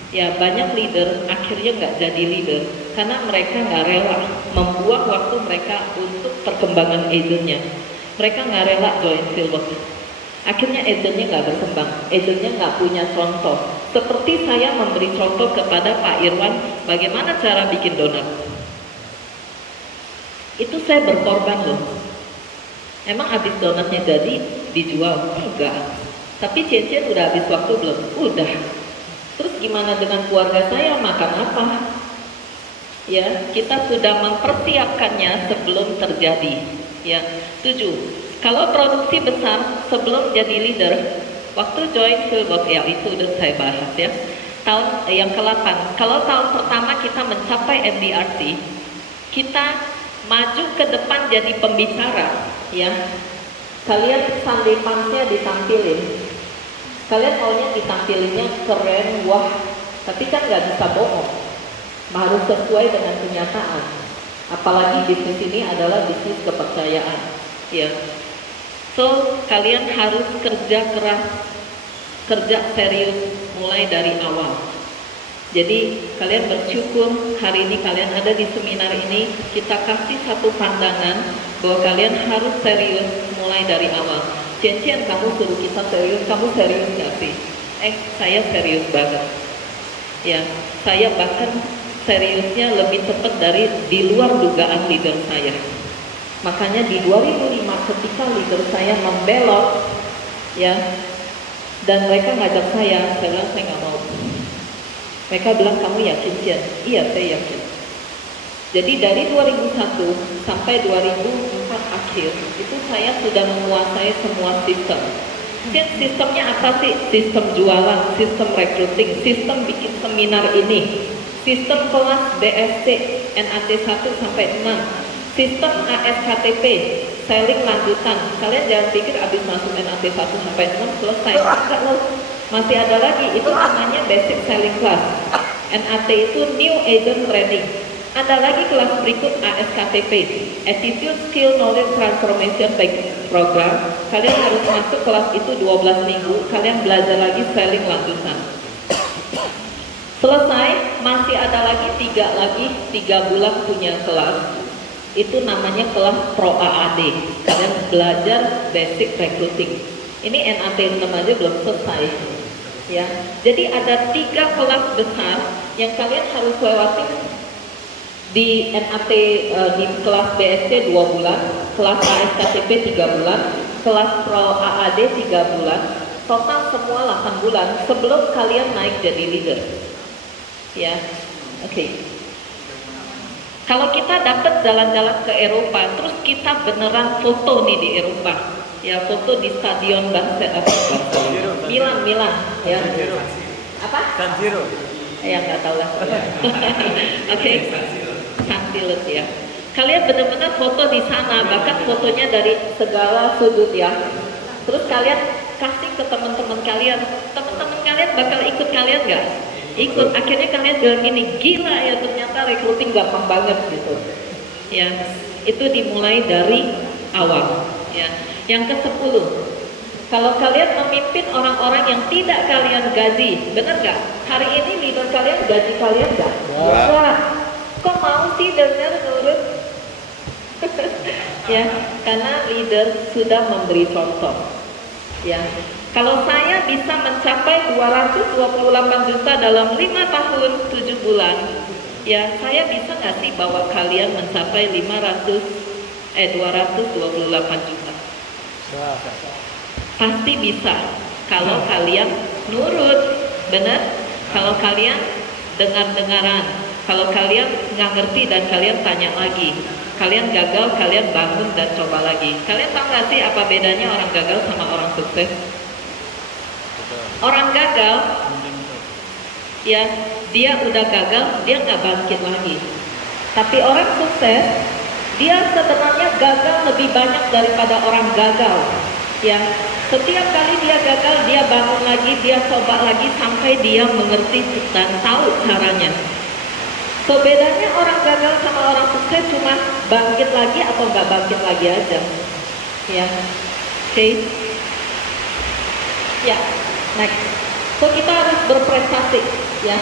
Ya banyak leader akhirnya nggak jadi leader karena mereka nggak rela membuang waktu mereka untuk perkembangan agentnya. Mereka nggak rela join fieldwork. Akhirnya agentnya nggak berkembang, agentnya nggak punya contoh. Seperti saya memberi contoh kepada Pak Irwan bagaimana cara bikin donat. Itu saya berkorban loh. Emang habis donatnya jadi dijual? Enggak. Tapi cincin udah habis waktu belum? Udah. Terus gimana dengan keluarga saya, makan apa? Ya, kita sudah mempersiapkannya sebelum terjadi. Ya, 7. Kalau produksi besar sebelum jadi leader, waktu join fieldwork ya itu udah saya bahas ya. Tahun yang ke-8, kalau tahun pertama kita mencapai MDRT, kita maju ke depan jadi pembicara, ya. Kalian Sunday Punch-nya ditampilin. Kalian maunya ditampilinnya keren, wah, tapi kan nggak bisa bohong. Harus sesuai dengan kenyataan. Apalagi bisnis ini adalah bisnis kepercayaan, ya. So, kalian harus kerja keras, kerja serius mulai dari awal. Jadi, kalian bersyukur hari ini kalian ada di seminar ini, kita kasih satu pandangan bahwa kalian harus serius mulai dari awal. Cian-cian kamu suruh kita serius, kamu serius gak sih? Saya serius banget. Ya, saya bahkan seriusnya lebih cepat dari di luar dugaan leader saya. Makanya di 2005 ketika leader saya membelot, ya, dan mereka ngajak saya bilang saya nggak mau. Mereka bilang kamu yakin Cian? Iya saya yakin. Jadi dari 2001 sampai 2004 akhir itu saya sudah menguasai semua sistem. Sistemnya apa sih? Sistem jualan, sistem recruiting, sistem bikin seminar ini, sistem kelas BSC, NAT 1 sampai 6, sistem ASKTP, selling lanjutan. Kalian jangan pikir abis masuk NAT 1 sampai 6 selesai. Enggak loh, masih ada lagi. Itu namanya basic selling class. NAT itu new agent training. Ada lagi kelas berikut ASKTP, Attitude Skill Knowledge Transformation Program. Kalian harus masuk kelas itu 12 minggu. Kalian belajar lagi selling lanjutan. Selesai, masih ada lagi 3 bulan punya kelas. Itu namanya kelas Pro AAD. Kalian belajar basic recruiting. Ini NAT 6 aja belum selesai. Ya, jadi ada 3 kelas besar yang kalian harus lewati di NAT, di kelas BSC 2 bulan, kelas ASKTP 3 bulan, kelas Pro AAD 3 bulan, total semua 8 bulan sebelum kalian naik jadi leader. Ya, oke. Kalau kita dapat jalan-jalan ke Eropa, terus kita beneran foto nih di Eropa, ya foto di stadion Milan, ya. Apa? San Siro. Ya nggak tahu lah. Oke. Santilet ya. Kalian benar-benar foto di sana, bahkan fotonya dari segala sudut ya. Terus kalian kasih ke teman-teman kalian bakal ikut kalian nggak? Ikut. Akhirnya kalian bilang gini, gila ya ternyata recruiting gampang banget gitu. Ya, itu dimulai dari awal. Ya. Yang ke-10, kalau kalian memimpin orang-orang yang tidak kalian gaji, benar nggak? Hari ini leader kalian gaji kalian nggak? Wah. Kok mau sih dengar nurut? Ya, karena leader sudah memberi contoh. Ya, kalau saya bisa mencapai 228 juta dalam 5 tahun 7 bulan, ya saya bisa nggak sih bawa kalian mencapai 228 juta? Pasti bisa. Kalau kalian nurut, benar? Kalau kalian dengar-dengaran. Kalau kalian nggak ngerti dan kalian tanya lagi, kalian gagal, kalian bangun dan coba lagi. Kalian tahu nggak sih apa bedanya orang gagal sama orang sukses? Orang gagal, ya dia udah gagal, dia nggak bangkit lagi. Tapi orang sukses, dia sebenarnya gagal lebih banyak daripada orang gagal. Ya, setiap kali dia gagal, dia bangun lagi, dia coba lagi sampai dia mengerti dan tahu caranya. So bedanya orang gagal sama orang sukses cuma bangkit lagi atau nggak bangkit lagi aja, ya. Oke. Ya, next. So kita harus berprestasi, ya.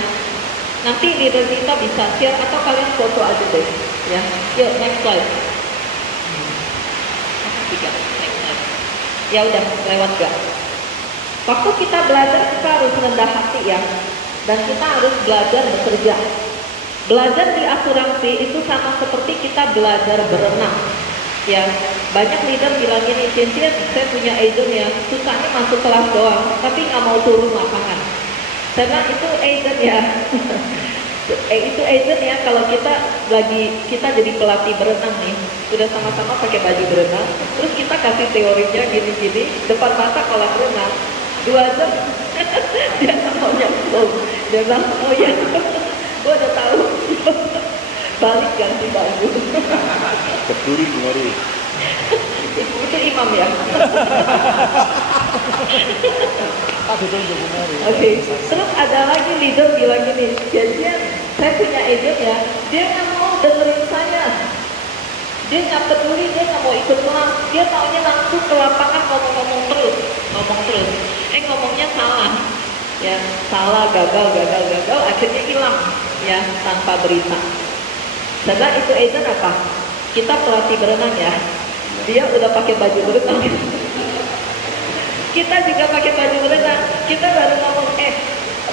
Nanti leader kita bisa share atau kalian foto aja deh, ya. Yuk next slide. Next slide. Ya udah lewat gak? Waktu kita belajar kita harus rendah hati ya, dan kita harus belajar bekerja. Belajar di asuransi itu sama seperti kita belajar berenang. Ya, banyak leader bilang gini, Cincin, saya punya agent ya, susahnya masuk kelas doang, tapi nggak mau turun lapangan. Karena itu agent ya, itu agent ya. Kalau kita jadi pelatih berenang nih, udah sama-sama pakai baju berenang, terus kita kasih teorinya gini-gini, depan mata kolam renang, 2 jam, dia nggak mau nyemplung, dia bilang, oh ya. Gue udah tahu. Balik ganti baju. Keturi kemari. Itu imam ya. Oke. Terus ada lagi leader bilang gini, Janjian, saya punya agent ya, dia nggak mau dengerin saya. Dia nggak peduli, dia nggak mau ikut kelas. Dia taunya langsung ke lapangan ngomong terus. Ngomongnya salah. Ya, salah, gagal, akhirnya hilang. Ya, tanpa berita. Setelah itu agent apa? Kita pelatih berenang ya. Dia udah pakai baju berenang. Kita juga pakai baju berenang. Kita baru ngomong,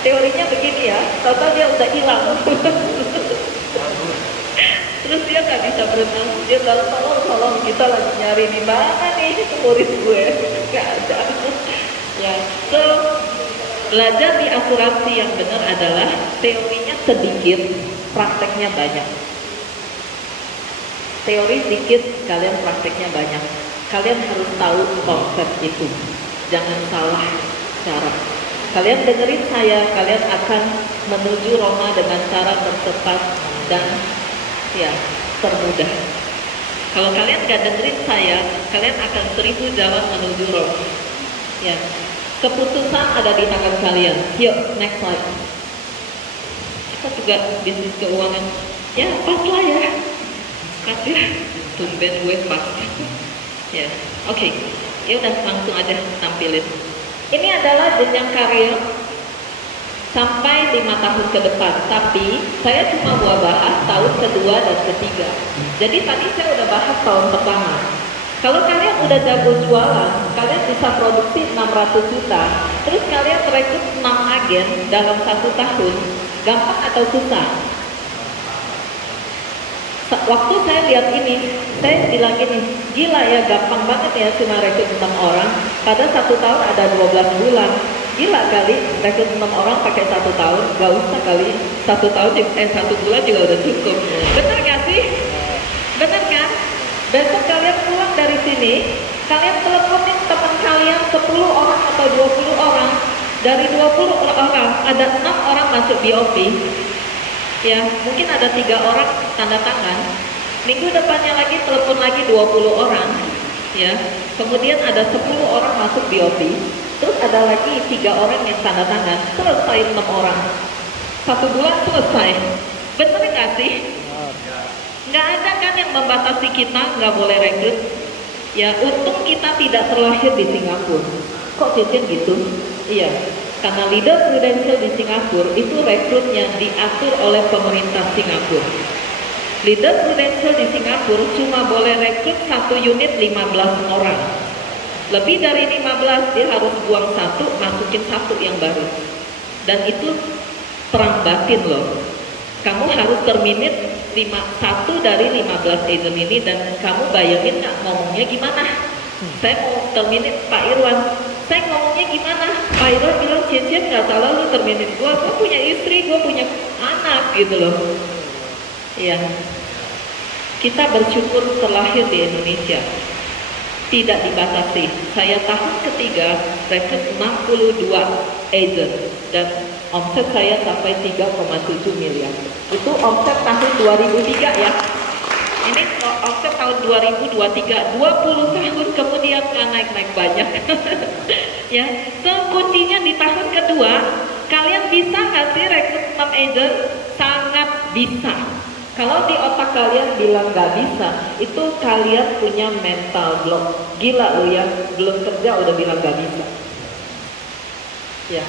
teorinya begini ya, tahu-tahu dia udah hilang. Terus dia nggak bisa berenang, dia bilang tolong kita lagi nyari di mana nih murid gue, nggak ada. Ya, so belajar di asuransi yang benar adalah teorinya sedikit, prakteknya banyak. Teori sedikit, kalian prakteknya banyak. Kalian harus tahu konsep itu, jangan salah cara. Kalian dengerin saya, kalian akan menuju Roma dengan cara tercepat dan ya termudah. Kalau kalian nggak dengerin saya, kalian akan 1000 jalan menuju Roma. Ya, keputusan ada di tangan kalian. Yuk, next slide. Kita juga bisnis keuangan. Ya, pas lah ya. Pas ya. Tumben gue pas. Ya, oke. Ya udah langsung aja tampilin. Ini adalah jenjang karir sampai 5 tahun ke depan, tapi saya cuma mau bahas tahun kedua dan ketiga. Jadi tadi saya udah bahas tahun pertama. Kalau kalian udah jago jualan, kalian bisa produksi 600 juta, terus kalian rekrut 6 agen dalam 1 tahun, gampang atau susah? Waktu saya lihat ini, saya bilang gini, gila ya, gampang banget ya cuma rekrut 6 orang, pada 1 tahun ada 12 bulan. Gila kali, rekrut 6 orang pakai 1 tahun, gak usah kali, 1 tahun, 1 bulan juga udah cukup. Bener gak sih? Bener kan? Besok kalian pulang dari sini, kalian teleponin teman kalian 10 orang atau 20 orang. Dari 20 orang, ada 6 orang masuk BOP. Ya, mungkin ada 3 orang tanda tangan. Minggu depannya lagi telepon lagi 20 orang. Ya, kemudian ada 10 orang masuk BOP. Terus ada lagi 3 orang yang tanda tangan. Selesai 6 orang. 1 bulan selesai. Bener nggak sih? Nggak ada kan yang membatasi kita nggak boleh rekrut. Ya, untung kita tidak terlahir di Singapura. Kok cincin gitu? Iya, karena leader Prudential di Singapura itu rekrutnya diatur oleh pemerintah Singapura. Leader Prudential di Singapura cuma boleh rekrut 1 unit 15 orang. Lebih dari 15 dia harus buang 1, masukin 1 yang baru. Dan itu perang batin loh. Kamu harus terminate 1 dari 15 agent ini, dan kamu bayangin nggak ngomongnya gimana? Saya mau terminate Pak Irwan, saya ngomongnya gimana? Pak Irwan bilang, Cincin nggak salah lu terminate gue punya istri, gue punya anak gitu loh. Iya, kita bersyukur terlahir di Indonesia, tidak dibatasi. Saya tahun ketiga rekrut 62 agent dan omset saya sampai 3,7 miliar. Itu omset tahun 2003 ya. Ini omset tahun 2023, 20 tahun kemudian kan naik-naik banyak. Ya, so kuncinya di tahun kedua, kalian bisa nggak sih rekrut 6 agent? Sangat bisa. Kalau di otak kalian bilang nggak bisa, itu kalian punya mental block. Gila lo ya, belum kerja udah bilang nggak bisa. Ya,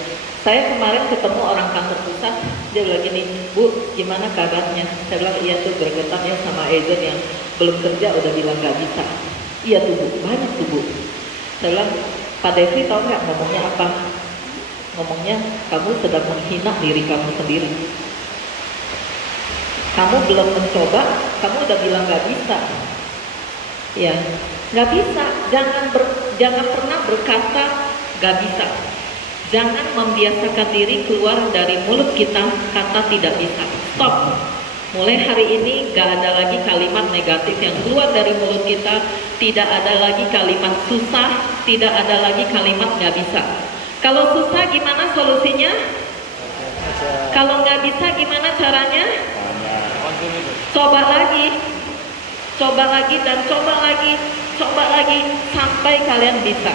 saya kemarin ketemu orang kantor pusat, dia bilang gini, Bu, gimana kabarnya? Saya bilang, iya tuh bergetar ya sama agent yang belum kerja udah bilang nggak bisa. Iya tuh Bu, banyak tuh Bu. Saya bilang, Pak Devi tahu nggak ngomongnya apa? Ngomongnya, kamu sedang menghina diri kamu sendiri. Kamu belum mencoba, kamu udah bilang nggak bisa. Ya, nggak bisa. Jangan pernah berkata nggak bisa. Jangan membiasakan diri keluar dari mulut kita kata tidak bisa. Stop. Mulai hari ini gak ada lagi kalimat negatif yang keluar dari mulut kita. Tidak ada lagi kalimat susah. Tidak ada lagi kalimat gak bisa. Kalau susah gimana solusinya? Kalau gak bisa gimana caranya? Coba lagi. Coba lagi dan coba lagi. Coba lagi sampai kalian bisa.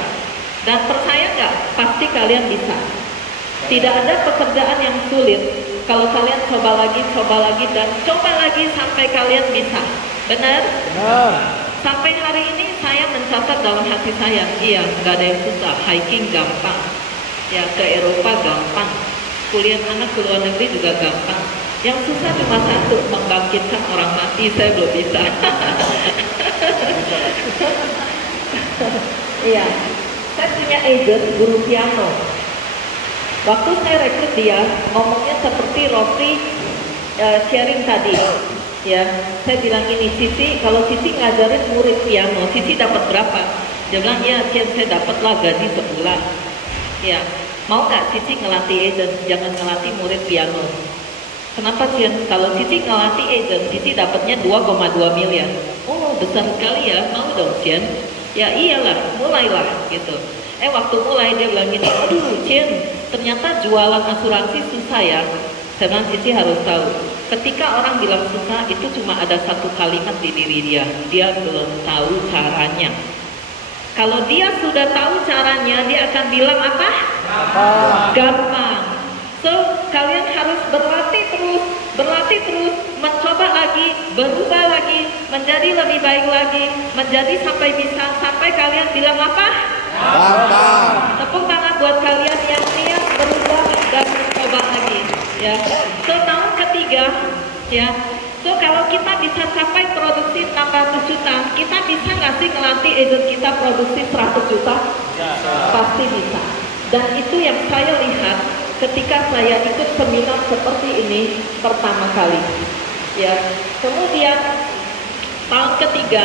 Dan percaya nggak? Pasti kalian bisa. Tidak ada pekerjaan yang sulit. Kalau kalian coba lagi, dan coba lagi sampai kalian bisa. Benar? Benar. Sampai hari ini saya mencatat dalam hati saya, iya, nggak ada yang susah. Hiking gampang. Ya, ke Eropa gampang. Kuliah anak ke luar negeri juga gampang. Yang susah cuma satu, membangkitkan orang mati. Saya belum bisa. Iya. Saya punya agent guru piano. Waktu saya rekrut dia, ngomongnya seperti Rofi sharing tadi. Ya, saya bilang ini, Cici, kalau Cici ngajarin murid piano, Cici dapat berapa? Dia bilang, ya, Cian, saya dapatlah gaji sebulan. Ya, mau nggak Cici ngelatih agent, jangan ngelatih murid piano. Kenapa Cian? Kalau Cici ngelatih agent, Cici dapatnya 2,2 miliar. Oh, besar sekali ya, mau dong Cian? Ya iyalah, mulailah gitu. Waktu mulai dia bilang gini, aduh Cian, ternyata jualan asuransi susah ya. Saya bilang, Cici harus tahu, ketika orang bilang susah, itu cuma ada satu kalimat di diri dia belum tahu caranya. Kalau dia sudah tahu caranya, dia akan bilang apa? Gampang. So, kalian harus berlatih terus, mencoba lagi, berubah lagi, menjadi lebih baik lagi, menjadi sampai bisa, sampai kalian bilang apa? Gampang. Tepuk tangan buat kalian yang niat berubah dan mencoba lagi. Ya. So, tahun ketiga, ya. So, kalau kita bisa capai produksi 600 juta, kita bisa nggak sih ngelatih agent kita produksi 100 juta? Pasti bisa. Dan itu yang saya lihat ketika saya ikut seminar seperti ini pertama kali. Ya, kemudian tahun ketiga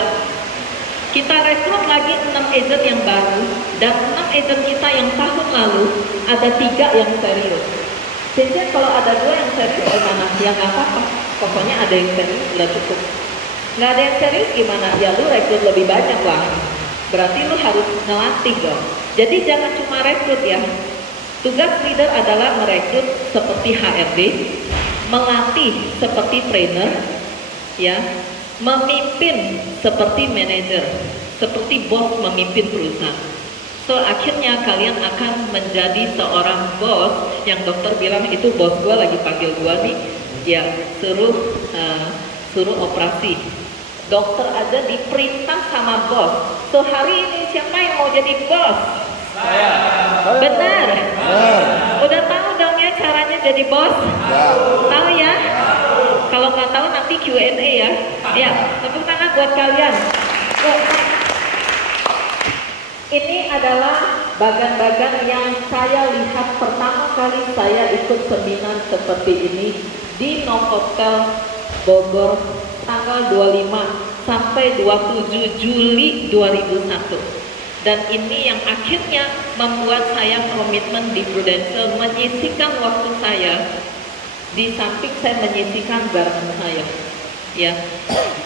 kita rekrut lagi 6 agent yang baru, dan 6 agent kita yang tahun lalu ada 3 yang serius. Jadi kalau ada 2 yang serius gimana? Ya nggak apa-apa, pokoknya ada yang serius udah cukup. Nggak ada yang serius gimana? Ya lu rekrut lebih banyak lah. Berarti lu harus ngelatih dong. Jadi jangan cuma rekrut ya. Tugas leader adalah merekrut seperti HRD, melatih seperti trainer, ya, memimpin seperti manajer, seperti bos memimpin perusahaan. So akhirnya kalian akan menjadi seorang bos yang dokter bilang itu bos gua lagi panggil gua nih, ya suruh operasi. Dokter aja diperintah sama bos. So hari ini siapa yang mau jadi bos? Benar. Udah tahu dong ya caranya jadi bos? Tahu ya? Kalau nggak tahu nanti Q&A ya. Ya, tepuk tangan buat kalian. Ini adalah bagan-bagan yang saya lihat pertama kali saya ikut seminar seperti ini di Novotel Bogor tanggal 25 sampai 27 Juli 2001. Dan ini yang akhirnya membuat saya komitmen di Prudential menyisihkan waktu saya, di samping saya menyisihkan garden saya. Ya,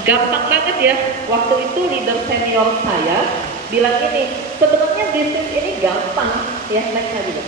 gampang banget ya. Waktu itu leader senior saya bilang ini, sebenarnya bisnis ini gampang ya, next aja.